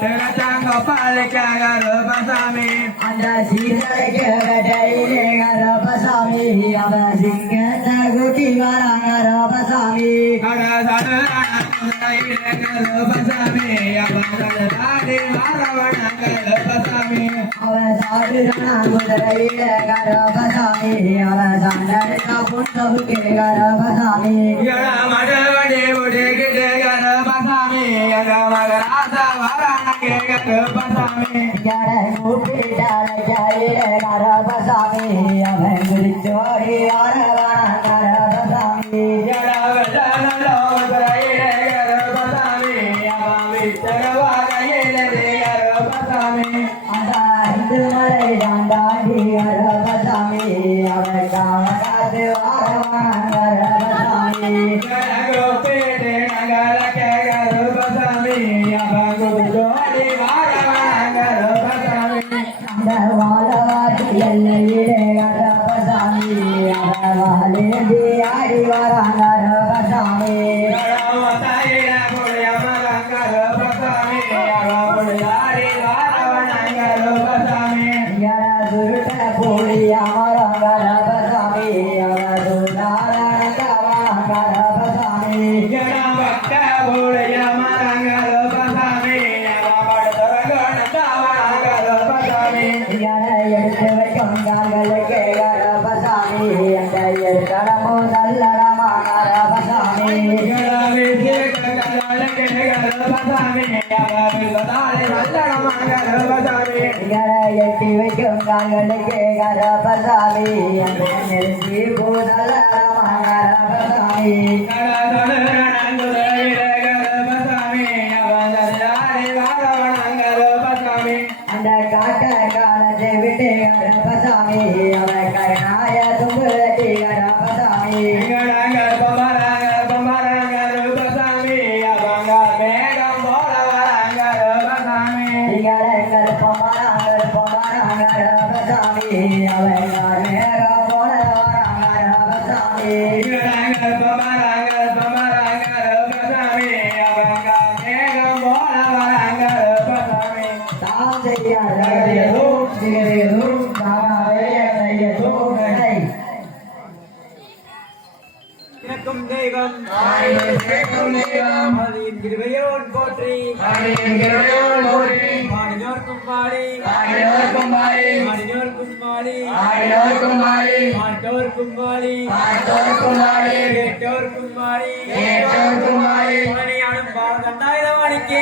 திரத்தங்க பாலிக்க கருப்பசாமி அந்த சீதையிலே ரபசாமி அவ சிங்கத்தை குட்டி வராங்க ரபசாமி கருப்பசாமி அவன் மாறவனங்க ரூபசாமி அவ சாடுறான குதிரையில ரபசாமி அவ சாண்டா புத்தவுக்கு ரபசாமி மடவடி உடுகிட்டு கருப்பசாமி அங்க மகராச வரானங்க கருப்பசாமி ரபசாமி அவன் குறிச்சோடி ரபசாமி அந்த 5 மலை தாண்டாடி ரபசாமி அவன் காவலாது ரபசாமி அந்த வாழவாட்டி எல்லையிலே ரபசாமி அவளேந்தி ஆடி வராங்க ரபசாமி துருட்ட போலி அமரங்க ரபசாமி அவருடாரங்க ரபசாமி எடுத்து வைக்கும் கால்களுக்கு ரபசாமி அந்த எடுக்கடமோ நல்லடமான ரபசாமி எட்டி வைக்கும் கால்களுக்கு ரபசாமி அந்த நெருங்கி போதல்லடமான ரபசாமி அந்த காட்ட காலத்தை விட்டு ரபசாமி அவ கருணாய தும்புலட்டி ரபசாமி ரபசாமி அவன் நேரம் போல ரபசாமி தாம் செய்யாதோ எனக்கும் தெய்வம் ஆதியின் கிருபையோன் போற்றி மாடினோர்க்கும் பாடி மாடினோர்க்கும் பாடி மாட்டோர்க்கும் பாடி கேட்டோர்க்கும் பாடி மணியானும் பாவம் கண்டாயுதம் அணிக்கே